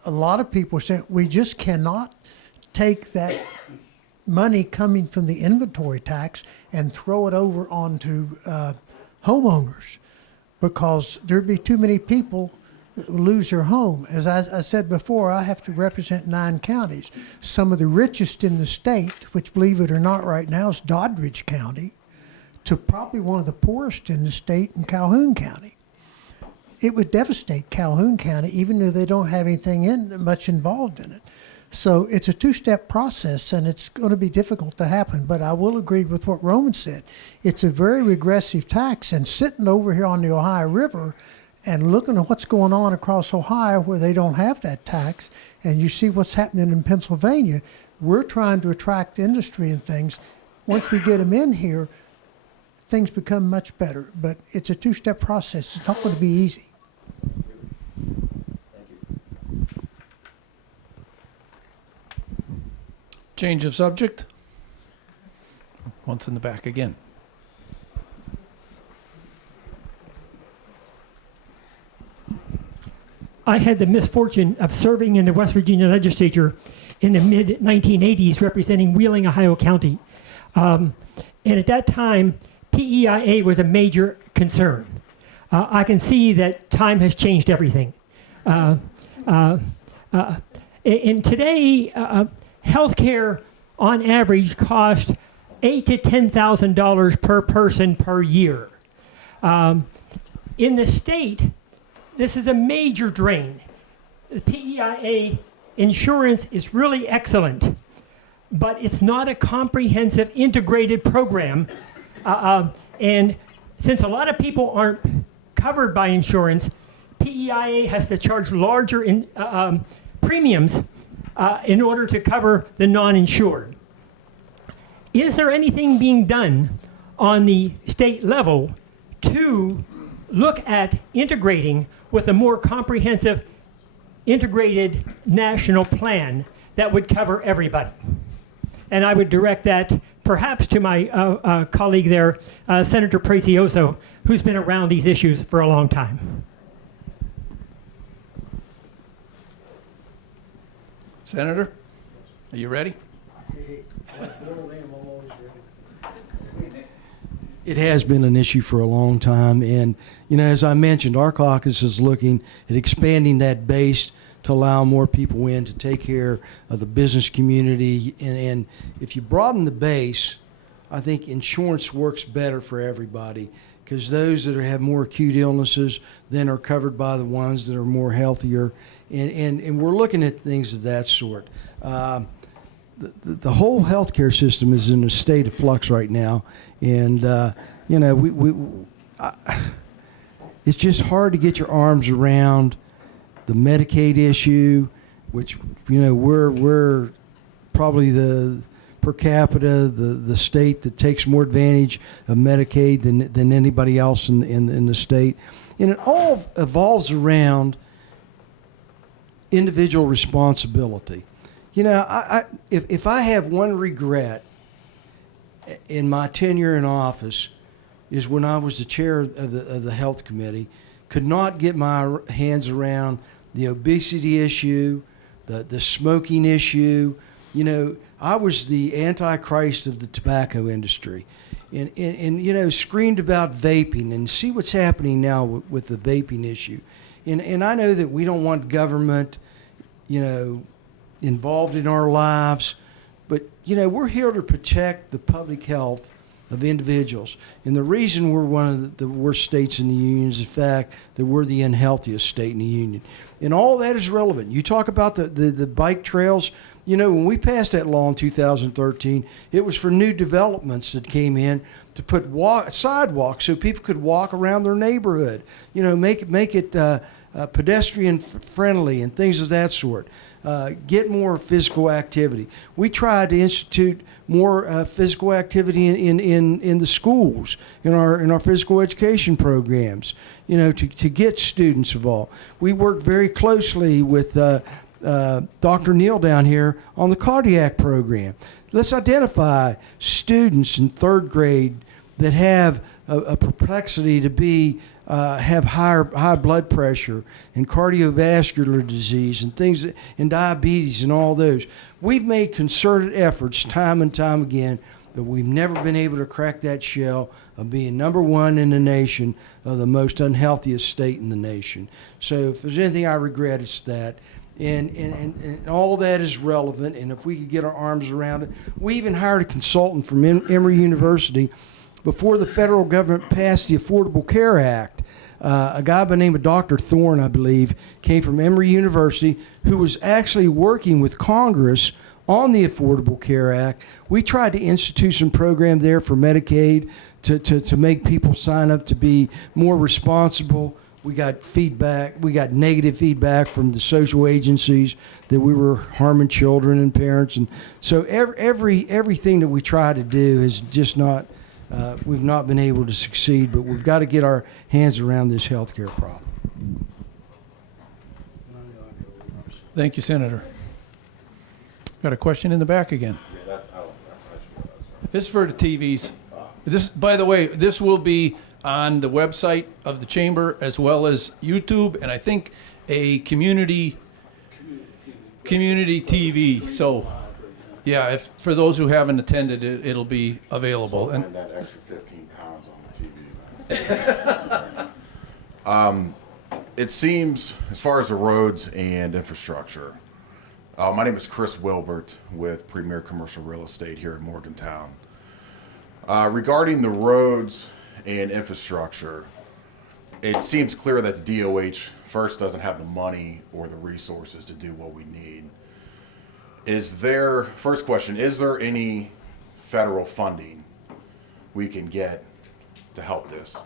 A lot of people are saying we just cannot take that money coming from the inventory tax and throw it over onto homeowners, because there'd be too many people that would lose their home. As I said before, I have to represent 9 counties. Some of the richest in the state, which believe it or not right now is Doddridge County, to probably one of the poorest in the state in Calhoun County. It would devastate Calhoun County, even though they don't have anything much involved in it. So it's a two-step process, and it's going to be difficult to happen. But I will agree with what Roman said. It's a very regressive tax, and sitting over here on the Ohio River and looking at what's going on across Ohio where they don't have that tax, and you see what's happening in Pennsylvania, we're trying to attract industry and things. Once we get them in here, things become much better. But it's a two-step process. It's not going to be easy. Change of subject. Once in the back again. I had the misfortune of serving in the West Virginia legislature in the mid-1980s representing Wheeling, Ohio County. And at that time, PEIA was a major concern. I can see that time has changed everything. And today, healthcare on average costs $8,000 to $10,000 per person per year. In the state, this is a major drain. The PEIA insurance is really excellent, but it's not a comprehensive integrated program. And since a lot of people aren't covered by insurance, PEIA has to charge larger premiums in order to cover the non-insured. Is there anything being done on the state level to look at integrating with a more comprehensive, integrated national plan that would cover everybody? And I would direct that perhaps to my colleague there, Senator Precioso, who's been around these issues for a long time. Senator, are you ready? It has been an issue for a long time, and as I mentioned, our caucus is looking at expanding that base to allow more people in to take care of the business community. And if you broaden the base, I think insurance works better for everybody, because those that have more acute illnesses then are covered by the ones that are more healthier. And we're looking at things of that sort. The whole healthcare system is in a state of flux right now, and it's just hard to get your arms around the Medicaid issue, which we're probably the per capita the state that takes more advantage of Medicaid than anybody else in the state, and it all evolves around individual responsibility. If I have one regret in my tenure in office, is when I was the chair of the health committee, could not get my hands around the obesity issue, the smoking issue. I was the antichrist of the tobacco industry, and screamed about vaping, and see what's happening now with the vaping issue. And I know that we don't want government, involved in our lives, but we're here to protect the public health of individuals. And the reason we're one of the worst states in the union is the fact that we're the unhealthiest state in the union. And all that is relevant. You talk about the bike trails. You know, when we passed that law in 2013, it was for new developments that came in to put sidewalks so people could walk around their neighborhood. You know, make it pedestrian friendly and things of that sort. Get more physical activity. We tried to institute more physical activity in the schools, in our physical education programs, you know, to get students involved. We worked very closely with Dr. Neal down here on the cardiac program. Let's identify students in third grade that have a perplexity to be have high blood pressure and cardiovascular disease and things and diabetes and all those. We've made concerted efforts time and time again, but we've never been able to crack that shell of being number one in the nation of the most unhealthiest state in the nation. So if there's anything I regret, it's that. And all that is relevant, and if we could get our arms around it. We even hired a consultant from Emory University before the federal government passed the Affordable Care Act. A guy by the name of Dr. Thorne, I believe, came from Emory University, who was actually working with Congress on the Affordable Care Act. We tried to institute some program there for Medicaid to make people sign up to be more responsible. We got feedback. We got negative feedback from the social agencies that we were harming children and parents, and so everything that we try to do is just not. We've not been able to succeed, but we've got to get our hands around this health care problem. Thank you, Senator. Got a question in the back again. This is for the TVs. This, by the way, this will be on the website of the chamber as well as YouTube, and I think a community TV. So, yeah, if for those who haven't attended it, it'll be available. So and that extra 15 pounds on the TV. It seems, as far as the roads and infrastructure, my name is Chris Wilbert with Premier Commercial Real Estate here in Morgantown. Regarding the roads and infrastructure, it seems clear that the DOH first doesn't have the money or the resources to do what we need. First question, is there any federal funding we can get to help this?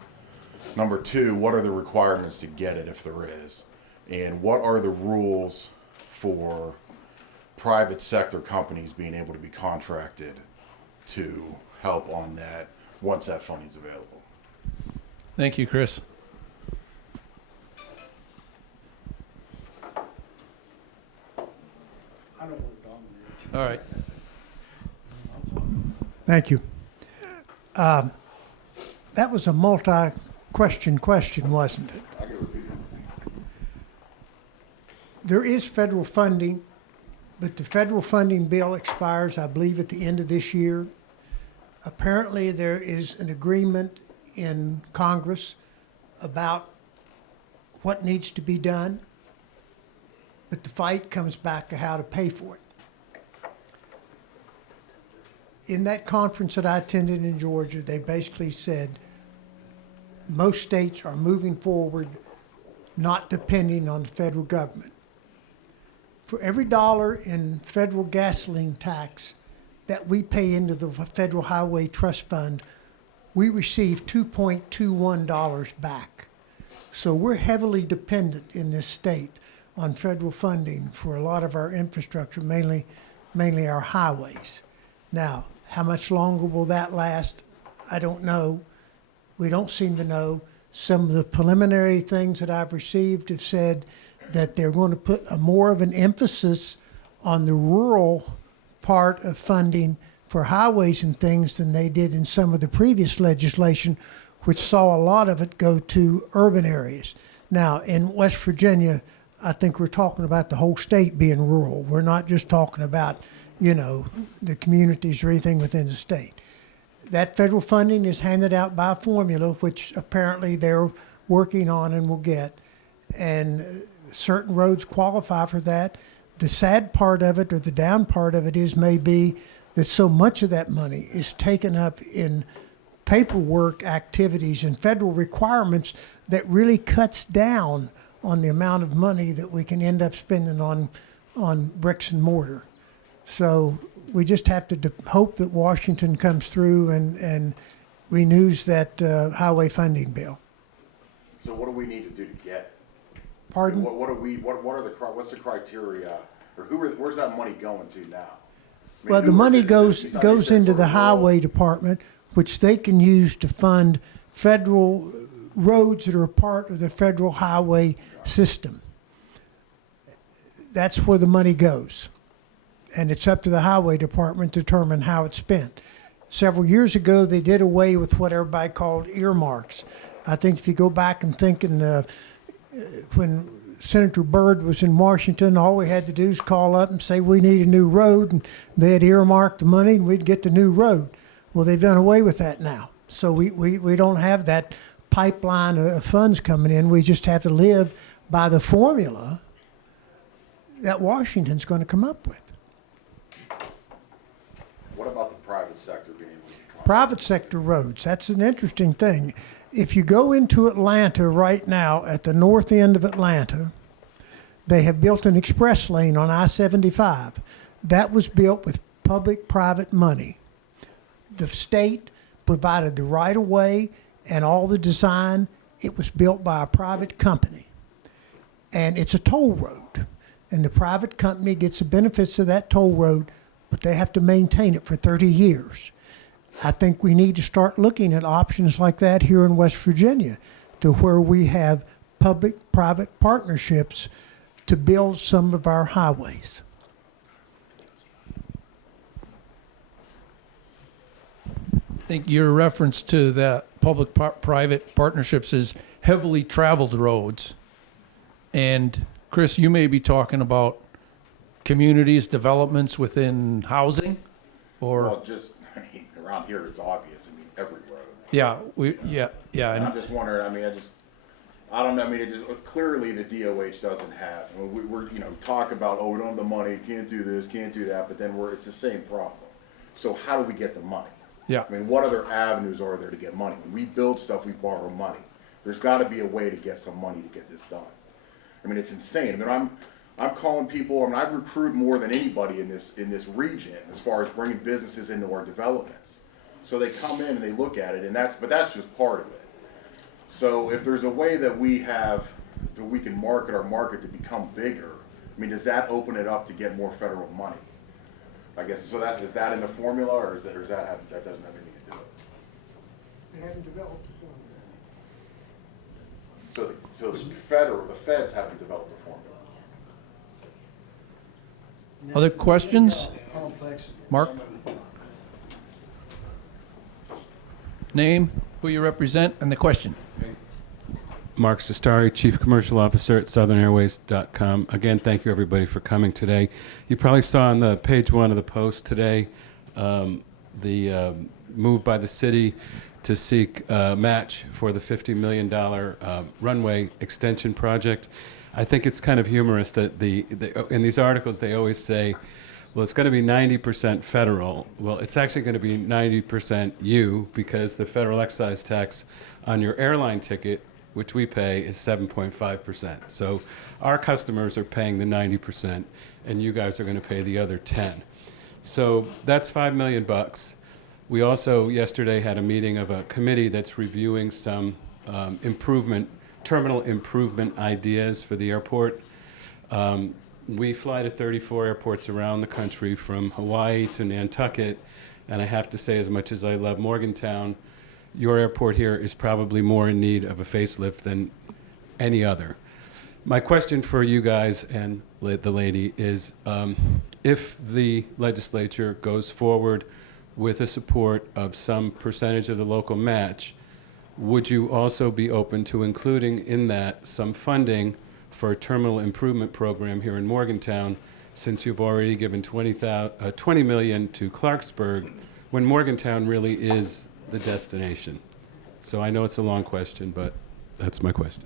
Number two, what are the requirements to get it if there is? And what are the rules for private sector companies being able to be contracted to help on that once that funding is available? Thank you, Chris. All right. Thank you. That was a multi-question, wasn't it? There is federal funding, but the federal funding bill expires, I believe, at the end of this year. Apparently, there is an agreement in Congress about what needs to be done, but the fight comes back to how to pay for it. In that conference that I attended in Georgia, they basically said most states are moving forward not depending on the federal government. For every $1 in federal gasoline tax that we pay into the Federal Highway Trust Fund, we receive $2.21 back. So we're heavily dependent in this state on federal funding for a lot of our infrastructure, mainly our highways. Now, how much longer will that last? I don't know. We don't seem to know. Some of the preliminary things that I've received have said that they're going to put more of an emphasis on the rural part of funding for highways and things than they did in some of the previous legislation, which saw a lot of it go to urban areas. Now, in West Virginia, I think we're talking about the whole state being rural. We're not just talking about, you know, the communities or anything within the state. That federal funding is handed out by a formula, which apparently they're working on and will get. And certain roads qualify for that. The sad part of it, or the down part of it, is maybe that so much of that money is taken up in paperwork activities and federal requirements that really cuts down on the amount of money that we can end up spending on bricks and mortar. So we just have to hope that Washington comes through and renews that highway funding bill. So what do we need to do to get it? Pardon? What's the criteria, or where's that money going to now? I mean, Well, the who- money besides goes that into sort the of highway department, which they can use to fund federal roads that are a part of the federal highway system. That's where the money goes. And it's up to the highway department to determine how it's spent. Several years ago, they did away with what everybody called earmarks. I think if you go back and think when Senator Byrd was in Washington, all we had to do is call up and say, we need a new road, and they'd earmark the money and we'd get the new road. Well, they've done away with that now. So we don't have that pipeline of funds coming in. We just have to live by the formula that Washington's going to come up with. What about the private sector being able to come? Private sector roads, that's an interesting thing. If you go into Atlanta right now, at the north end of Atlanta, they have built an express lane on I-75. That was built with public-private money. The state provided the right-of-way and all the design. It was built by a private company. And it's a toll road. And the private company gets the benefits of that toll road, but they have to maintain it for 30 years. I think we need to start looking at options like that here in West Virginia, to where we have public-private partnerships to build some of our highways. I think your reference to that public-private partnerships is heavily traveled roads. And Chris, you may be talking about communities, developments within housing, or? Well, around here, it's obvious. I mean, every road. Yeah. And I'm just wondering, I don't know, clearly the DOH doesn't have, we're talk about, we don't have the money, can't do this, can't do that, but then it's the same problem. So how do we get the money? Yeah. What other avenues are there to get money? When we build stuff, we borrow money. There's got to be a way to get some money to get this done. It's insane. I'm calling people. I recruit more than anybody in this region as far as bringing businesses into our developments. So they come in and they look at it, but that's just part of it. So if there's a way that we can market our market to become bigger, does that open it up to get more federal money? I guess so. Is that in the formula, or does that doesn't have anything to do with it? They haven't developed the formula. So the feds haven't developed a formula. Other questions? Mark? Name, who you represent, and the question. Mark Sestari, Chief Commercial Officer at SouthernAirways.com. Again, thank you everybody for coming today. You probably saw on the page 1 of the Post today the move by the city to seek a match for the $50 million runway extension project. I think it's kind of humorous that in these articles they always say, well, it's going to be 90% federal. Well, it's actually going to be 90% you, because the federal excise tax on your airline ticket, which we pay, is 7.5%. So our customers are paying the 90%, and you guys are going to pay the other 10. So that's $5 million. We also yesterday had a meeting of a committee that's reviewing some terminal improvement ideas for the airport. We fly to 34 airports around the country, from Hawaii to Nantucket, and I have to say, as much as I love Morgantown, your airport here is probably more in need of a facelift than any other. My question for you guys and the lady is, if the legislature goes forward with the support of some percentage of the local match, would you also be open to including in that some funding for a terminal improvement program here in Morgantown, since you've already given $20 million to Clarksburg, when Morgantown really is the destination? So I know it's a long question, but that's my question.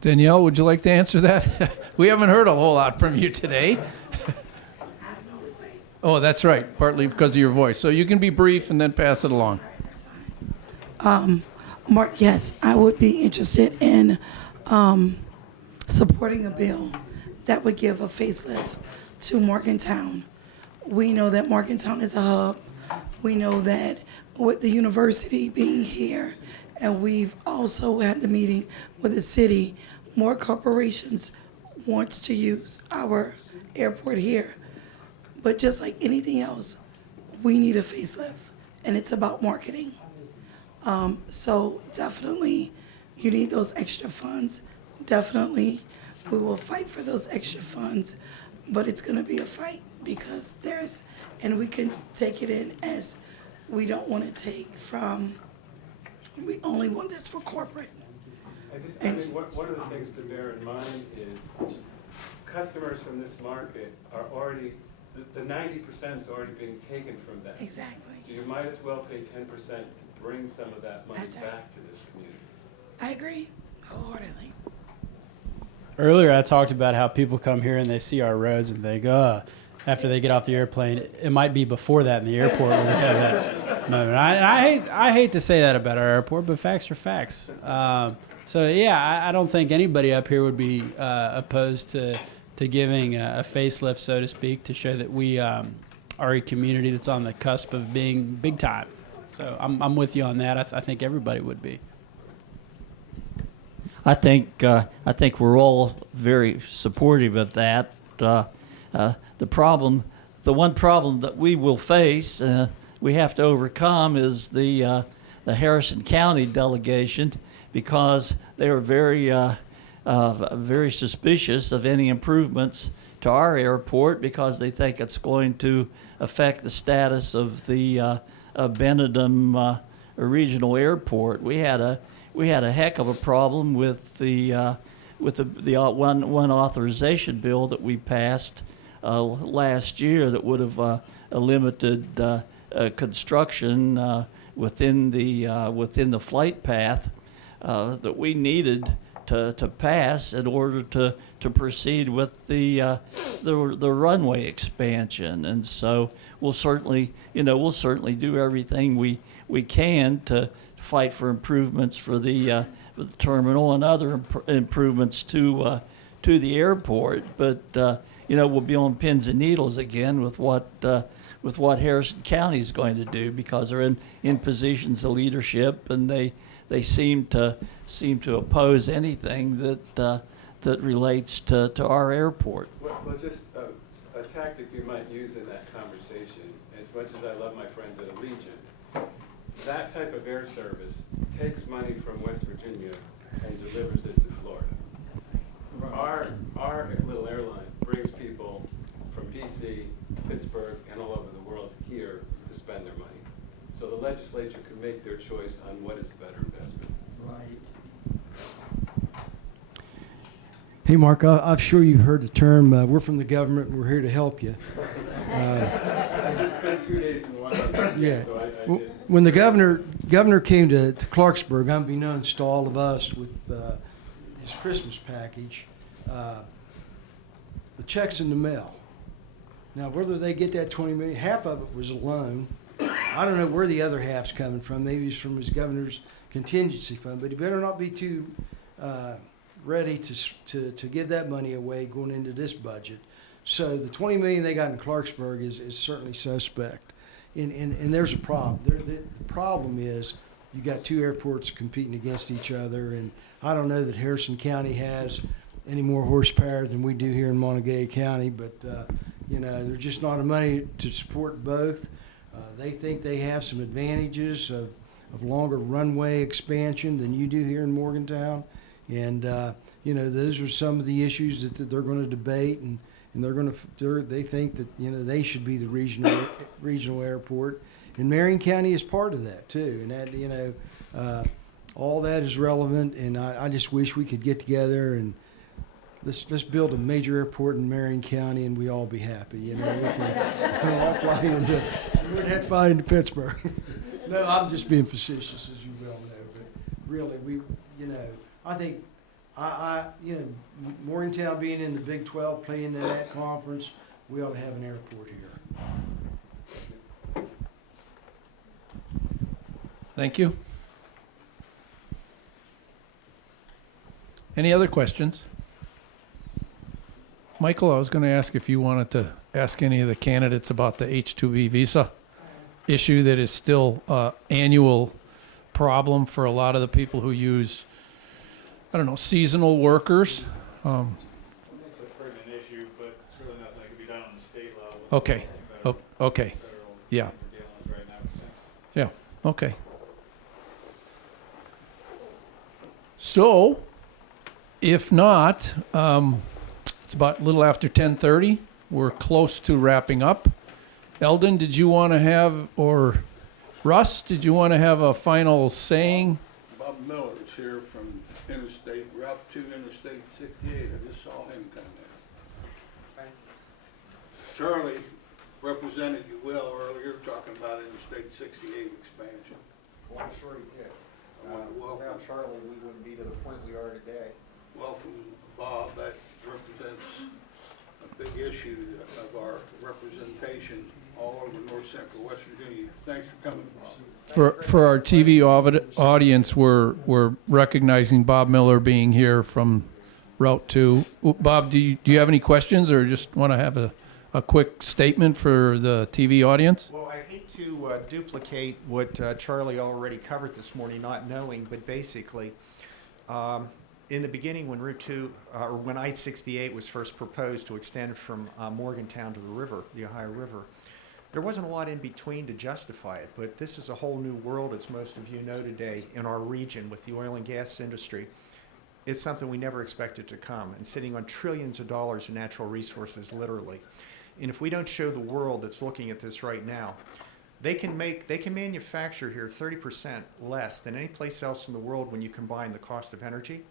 Danielle, would you like to answer that? We haven't heard a whole lot from you today. Oh, that's right, partly because of your voice. So you can be brief and then pass it along. Mark, yes, I would be interested in supporting a bill that would give a facelift to Morgantown. We know that Morgantown is a hub. We know that with the university being here, and we've also had the meeting with the city, more corporations wants to use our airport here. But just like anything else, we need a facelift, and it's about marketing. So definitely, you need those extra funds. Definitely, we will fight for those extra funds, but it's gonna be a fight because and we can take it in as we don't want to take from, we only want this for corporate. I mean, one of the things to bear in mind is customers from this market are already, the 90% is already being taken from them. Exactly. So you might as well pay 10% to bring some of that money back to this community. I agree wholeheartedly. Earlier, I talked about how people come here and they see our roads and think, after they get off the airplane, it might be before that in the airport when they have that moment. I hate to say that about our airport, but facts are facts. So yeah, I don't think anybody up here would be opposed to giving a facelift, so to speak, to show that we are a community that's on the cusp of being big time. So I'm with you on that. I think everybody would be. I think we're all very supportive of that. The one problem that we will face, we have to overcome, is the Harrison County delegation, because they are very suspicious of any improvements to our airport because they think it's going to affect the status of the Benedum Regional Airport. We had a heck of a problem with the one authorization bill that we passed last year that would have limited construction within the flight path that we needed to pass in order to proceed with the runway expansion. And so we'll certainly do everything we can to fight for improvements for the terminal and other improvements to the airport. But we'll be on pins and needles again with what Harrison County is going to do, because they're in positions of leadership, and they seem to oppose anything that relates to our airport. Well, just a tactic you might use in that conversation, as much as I love my friends at Allegiant, that type of air service takes money from West Virginia and delivers it to Florida. Our little airline brings people from DC, Pittsburgh, and all over the world here to spend their money. So the legislature can make their choice on what is a better investment. Right. Hey, Mark, I'm sure you've heard the term, we're from the government and we're here to help you. I just spent 2 days in Washington. Yeah. So I did. When the governor came to Clarksburg, unbeknownst to all of us, with his Christmas package, the check's in the mail. Now, whether they get that $20 million, half of it was a loan. I don't know where the other half's coming from. Maybe it's from his governor's contingency fund, but he better not be too ready to give that money away going into this budget. So the $20 million they got in Clarksburg is certainly suspect. And there's a problem. The problem is you got two airports competing against each other, and I don't know that Harrison County has any more horsepower than we do here in Montague County, but there's just not enough money to support both. They think they have some advantages of longer runway expansion than you do here in Morgantown, and those are some of the issues that they're going to debate, and they think that they should be the regional airport, and Marion County is part of that too, and that all that is relevant, and I just wish we could get together and let's build a major airport in Marion County, and we all be happy. We can all fly into. We wouldn't have to fly into Pittsburgh. No, I'm just being facetious, as you well know. But really, I think, Morgantown being in the Big 12, playing in that conference, we ought to have an airport here. Thank you. Any other questions? Michael, I was going to ask if you wanted to ask any of the candidates about the H-2B visa issue that is still an annual problem for a lot of the people who use, I don't know, seasonal workers. It's a pertinent issue, but it's really nothing that can be done on the state level. Okay. Okay. Yeah. Yeah. Okay. So, if not, it's about a little after 10:30. We're close to wrapping up. Eldon, did you want to have, or Russ, did you want to have a final saying? Bob Miller is here from Interstate, Route 2, Interstate 68. I just saw him come in. Charlie represented you well earlier, talking about Interstate 68 expansion. Well, I'm sure he did. Welcome. Without Charlie, we wouldn't be to the point we are today. Welcome, Bob. That represents a big issue of our representation all over North Central West Virginia. Thanks for coming, Bob. For our TV audience, we're recognizing Bob Miller being here from Route 2. Bob, do you have any questions, or just want to have a quick statement for the TV audience? Well, I hate to duplicate what Charlie already covered this morning, not knowing, but basically, in the beginning when Route 2, or when I-68 was first proposed to extend from Morgantown to the river, the Ohio River, there wasn't a lot in between to justify it, but this is a whole new world, as most of you know today, in our region with the oil and gas industry. It's something we never expected to come, and sitting on trillions of dollars in natural resources, literally. And if we don't show the world that's looking at this right now, they can manufacture here 30% less than any place else in the world when you combine the cost of energy,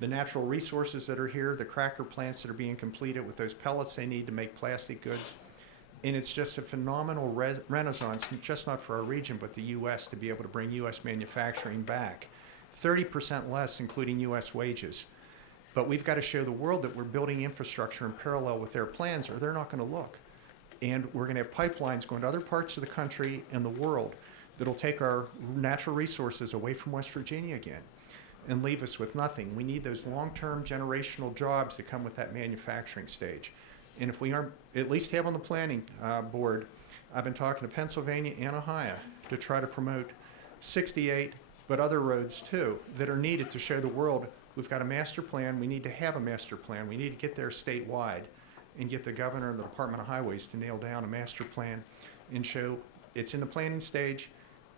the natural resources that are here, the cracker plants that are being completed with those pellets they need to make plastic goods. And it's just a phenomenal renaissance, just not for our region, but the U.S., to be able to bring U.S. manufacturing back. 30% less, including U.S. wages. But we've got to show the world that we're building infrastructure in parallel with their plans, or they're not going to look. And we're going to have pipelines going to other parts of the country and the world that'll take our natural resources away from West Virginia again and leave us with nothing. We need those long-term generational jobs that come with that manufacturing stage. And if we aren't at least have on the planning board, I've been talking to Pennsylvania and Ohio to try to promote 68, but other roads too, that are needed to show the world we've got a master plan. We need to have a master plan. We need to get there statewide and get the governor and the Department of Highways to nail down a master plan and show it's in the planning stage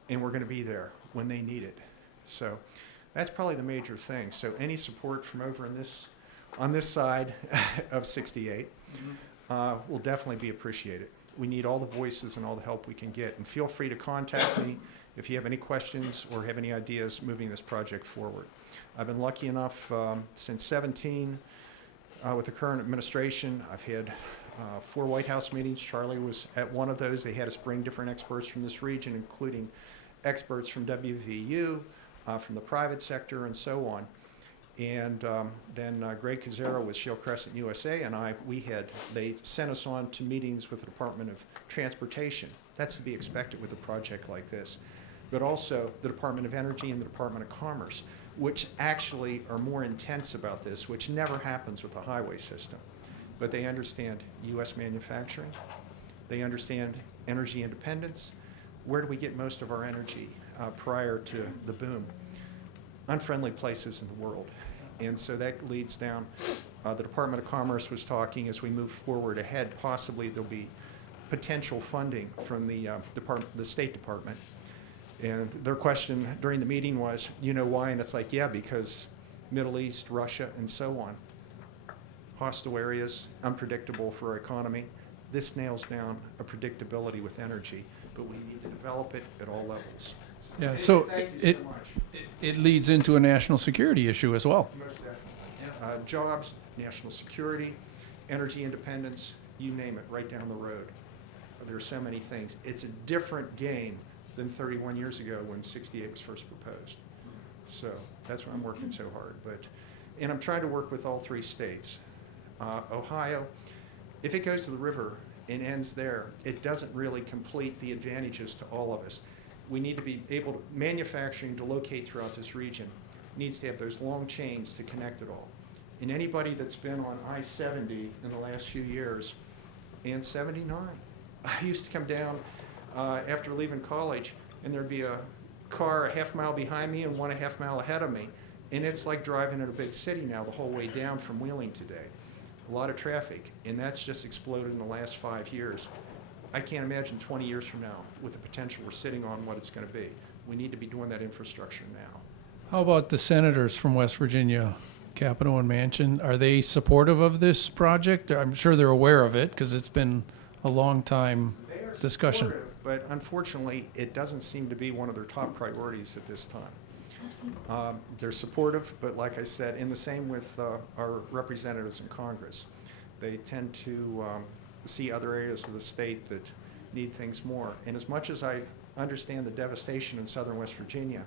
and we're going to be there when they need it. So that's probably the major thing. So any support from over on this side of 68 will definitely be appreciated. We need all the voices and all the help we can get. And feel free to contact me if you have any questions or have any ideas moving this project forward. I've been lucky enough since 17 with the current administration. I've had 4 White House meetings. Charlie was at one of those. They had us bring different experts from this region, including experts from WVU, from the private sector, and so on. And then Greg Cazzaro with Shale Crescent USA and they sent us on to meetings with the Department of Transportation. That's to be expected with a project like this. But also the Department of Energy and the Department of Commerce, which actually are more intense about this, which never happens with the highway system. But they understand U.S. manufacturing. They understand energy independence. Where do we get most of our energy prior to the boom? Unfriendly places in the world. And so that leads down, the Department of Commerce was talking as we move forward ahead, possibly there'll be potential funding from the State Department. And their question during the meeting was, you know why? And it's like, yeah, because Middle East, Russia, and so on. Hostile areas, unpredictable for our economy. This nails down a predictability with energy, but we need to develop it at all levels. Yeah, so Thank you so much. it leads into a national security issue as well. Most definitely. Jobs, national security, energy independence, you name it, right down the road. There are so many things. It's a different game than 31 years ago when 68 was first proposed. So that's why I'm working so hard. And I'm trying to work with all 3 states. Ohio, if it goes to the river and ends there, it doesn't really complete the advantages to all of us. We need to be able to, manufacturing to locate throughout this region needs to have those long chains to connect it all. And anybody that's been on I-70 in the last few years, and 79, I used to come down after leaving college, and there'd be a car a half mile behind me and one a half mile ahead of me. And it's like driving in a big city now the whole way down from Wheeling today. A lot of traffic, and that's just exploded in the last 5 years. I can't imagine 20 years from now with the potential we're sitting on what it's going to be. We need to be doing that infrastructure now. How about the senators from West Virginia, Capitol and Manchin? Are they supportive of this project? I'm sure they're aware of it because it's been a long time discussion. Supportive, but unfortunately, it doesn't seem to be one of their top priorities at this time. They're supportive, but like I said, in the same with our representatives in Congress. They tend to see other areas of the state that need things more. And as much as I understand the devastation in southern West Virginia,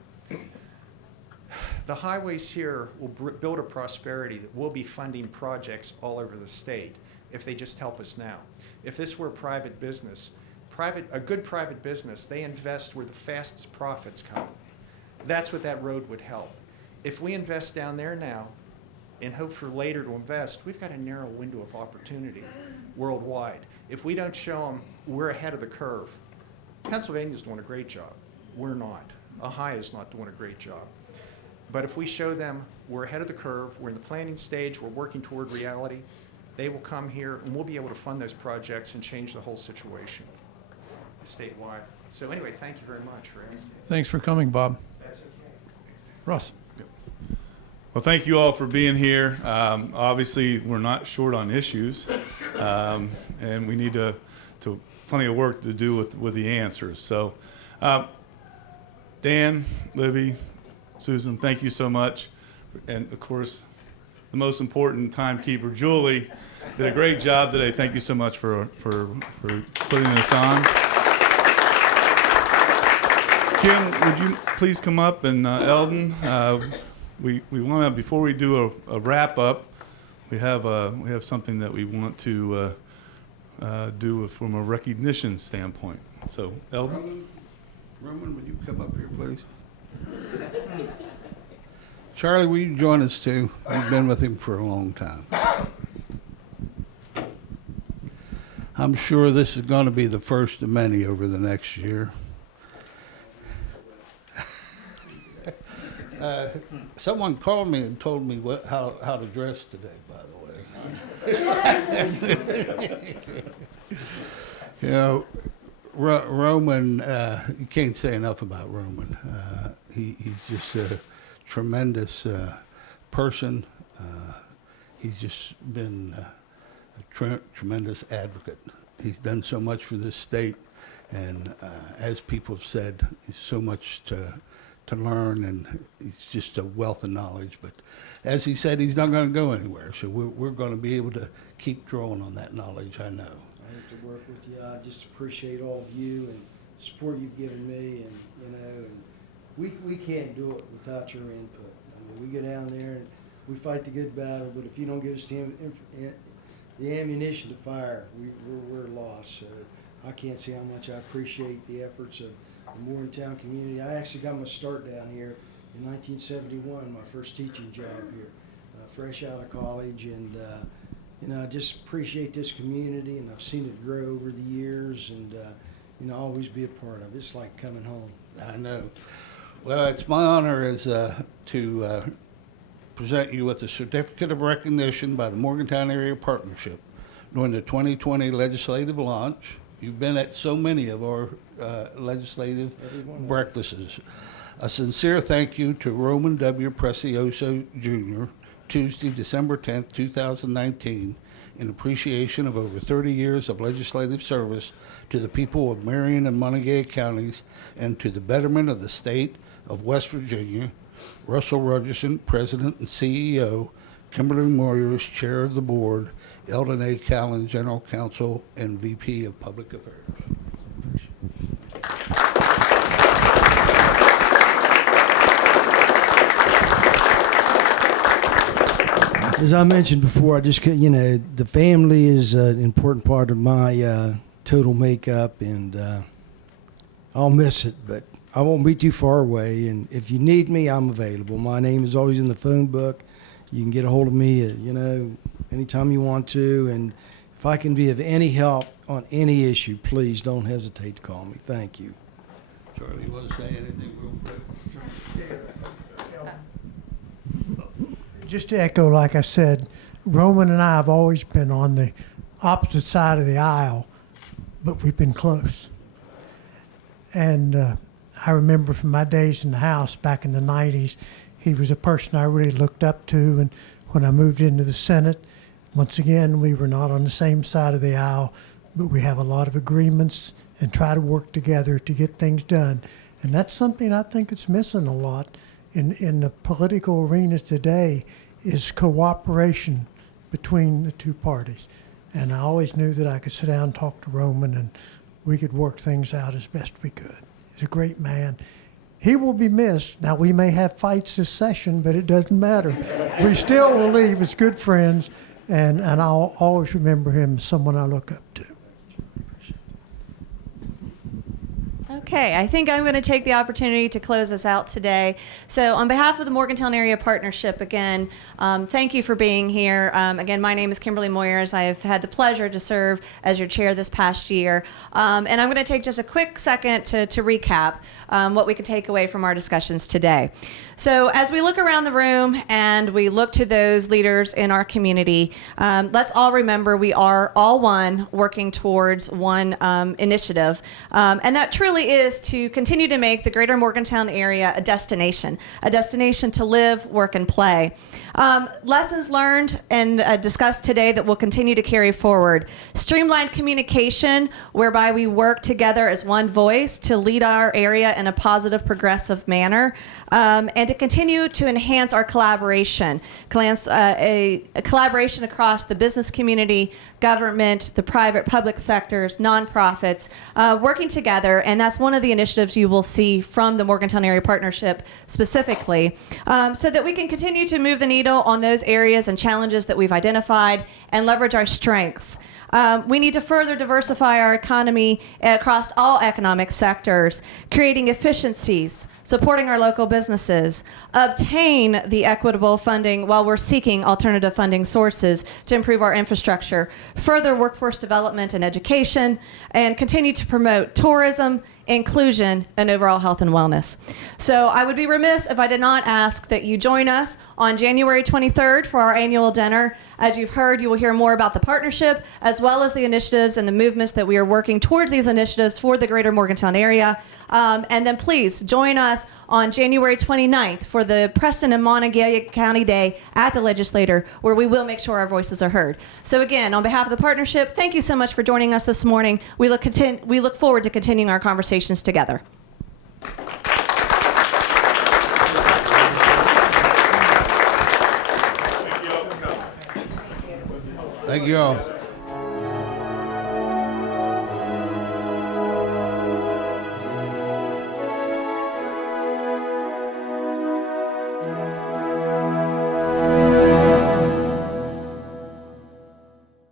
the highways here will build a prosperity that will be funding projects all over the state if they just help us now. If this were private business, a good private business, they invest where the fastest profits come. That's what that road would help. If we invest down there now and hope for later to invest, we've got a narrow window of opportunity worldwide. If we don't show them we're ahead of the curve, Pennsylvania's doing a great job. We're not. Ohio's not doing a great job. But if we show them we're ahead of the curve, we're in the planning stage, we're working toward reality, they will come here and we'll be able to fund those projects and change the whole situation statewide. So anyway, thank you very much for asking. Thanks for coming, Bob. That's okay. Russ. Well, thank you all for being here. Obviously, we're not short on issues, and we need to plenty of work to do with the answers. So, Dan, Libby, Susan, thank you so much, and of course, the most important timekeeper, Julie, did a great job today. Thank you so much for putting this on. Kim, would you please come up, and Eldon, we want to, before we do a wrap up, we have something that we want to do from a recognition standpoint. So, Eldon, Roman, would you come up here, please? Charlie, will you join us too? We've been with him for a long time. I'm sure this is going to be the first of many over the next year. Someone called me and told me how to dress today, by the way. You know, Roman, you can't say enough about Roman. He's just a tremendous person. He's just been a tremendous advocate. He's done so much for this state, and as people have said, he's so much to learn, and he's just a wealth of knowledge. But as he said, he's not going to go anywhere, so we're going to be able to keep drawing on that knowledge, I know. I have to work with you. I just appreciate all of you and the support you've given me, and and we can't do it without your input. I mean, we go down there and we fight the good battle, but if you don't give us the ammunition to fire, we're lost. So I can't say how much I appreciate the efforts of the Morgantown community. I actually got my start down here in 1971, my first teaching job here, fresh out of college, and I just appreciate this community, and I've seen it grow over the years, and always be a part of it. It's like coming home. I know. Well, it's my honor to present you with a certificate of recognition by the Morgantown Area Partnership during the 2020 legislative launch. You've been at so many of our legislative breakfasts. A sincere thank you to Roman W. Precioso, Jr., Tuesday, December 10th, 2019, in appreciation of over 30 years of legislative service to the people of Marion and Montague counties and to the betterment of the state of West Virginia. Russell Rogerson, President and CEO, Kimberly Moyers, Chair of the Board, Eldon A. Callan, General Counsel and VP of Public Affairs. As I mentioned before, I just the family is an important part of my total makeup, and I'll miss it, but I won't be too far away, and if you need me, I'm available. My name is always in the phone book. You can get a hold of me, anytime you want to, and if I can be of any help on any issue, please don't hesitate to call me. Thank you. Charlie, you want to say anything real quick? Just to echo, like I said, Roman and I have always been on the opposite side of the aisle, but we've been close. And I remember from my days in the House back in the 90s, he was a person I really looked up to. And when I moved into the Senate, once again, we were not on the same side of the aisle, but we have a lot of agreements and try to work together to get things done. And that's something I think it's missing a lot in the political arena today, is cooperation between the two parties. And I always knew that I could sit down and talk to Roman and we could work things out as best we could. He's a great man. He will be missed. Now, we may have fights this session, but it doesn't matter. We still will leave as good friends, and I'll always remember him as someone I look up to. Okay, I think I'm going to take the opportunity to close us out today. So on behalf of the Morgantown Area Partnership, again, thank you for being here. Again, my name is Kimberly Moyers. I have had the pleasure to serve as your chair this past year. And I'm going to take just a quick second to recap what we could take away from our discussions today. So as we look around the room and we look to those leaders in our community, let's all remember we are all one, working towards one initiative. And that truly is to continue to make the greater Morgantown area a destination to live, work, and play. Lessons learned and discussed today that we'll continue to carry forward. Streamlined communication, whereby we work together as one voice to lead our area in a positive, progressive manner, and to continue to enhance our collaboration. A collaboration across the business community, government, the private, public sectors, nonprofits, working together, and that's one of the initiatives you will see from the Morgantown Area Partnership specifically, so that we can continue to move the needle on those areas and challenges that we've identified and leverage our strengths. We need to further diversify our economy across all economic sectors, creating efficiencies, supporting our local businesses, obtain the equitable funding while we're seeking alternative funding sources to improve our infrastructure, further workforce development and education, and continue to promote tourism, inclusion, and overall health and wellness. So I would be remiss if I did not ask that you join us on January 23rd for our annual dinner. As you've heard, you will hear more about the partnership as well as the initiatives and the movements that we are working towards these initiatives for the greater Morgantown area. And then please join us on January 29th for the Preston and Montague County Day at the Legislature, where we will make sure our voices are heard. So again, on behalf of the partnership, thank you so much for joining us this morning. We look forward to continuing our conversations together. Thank you all.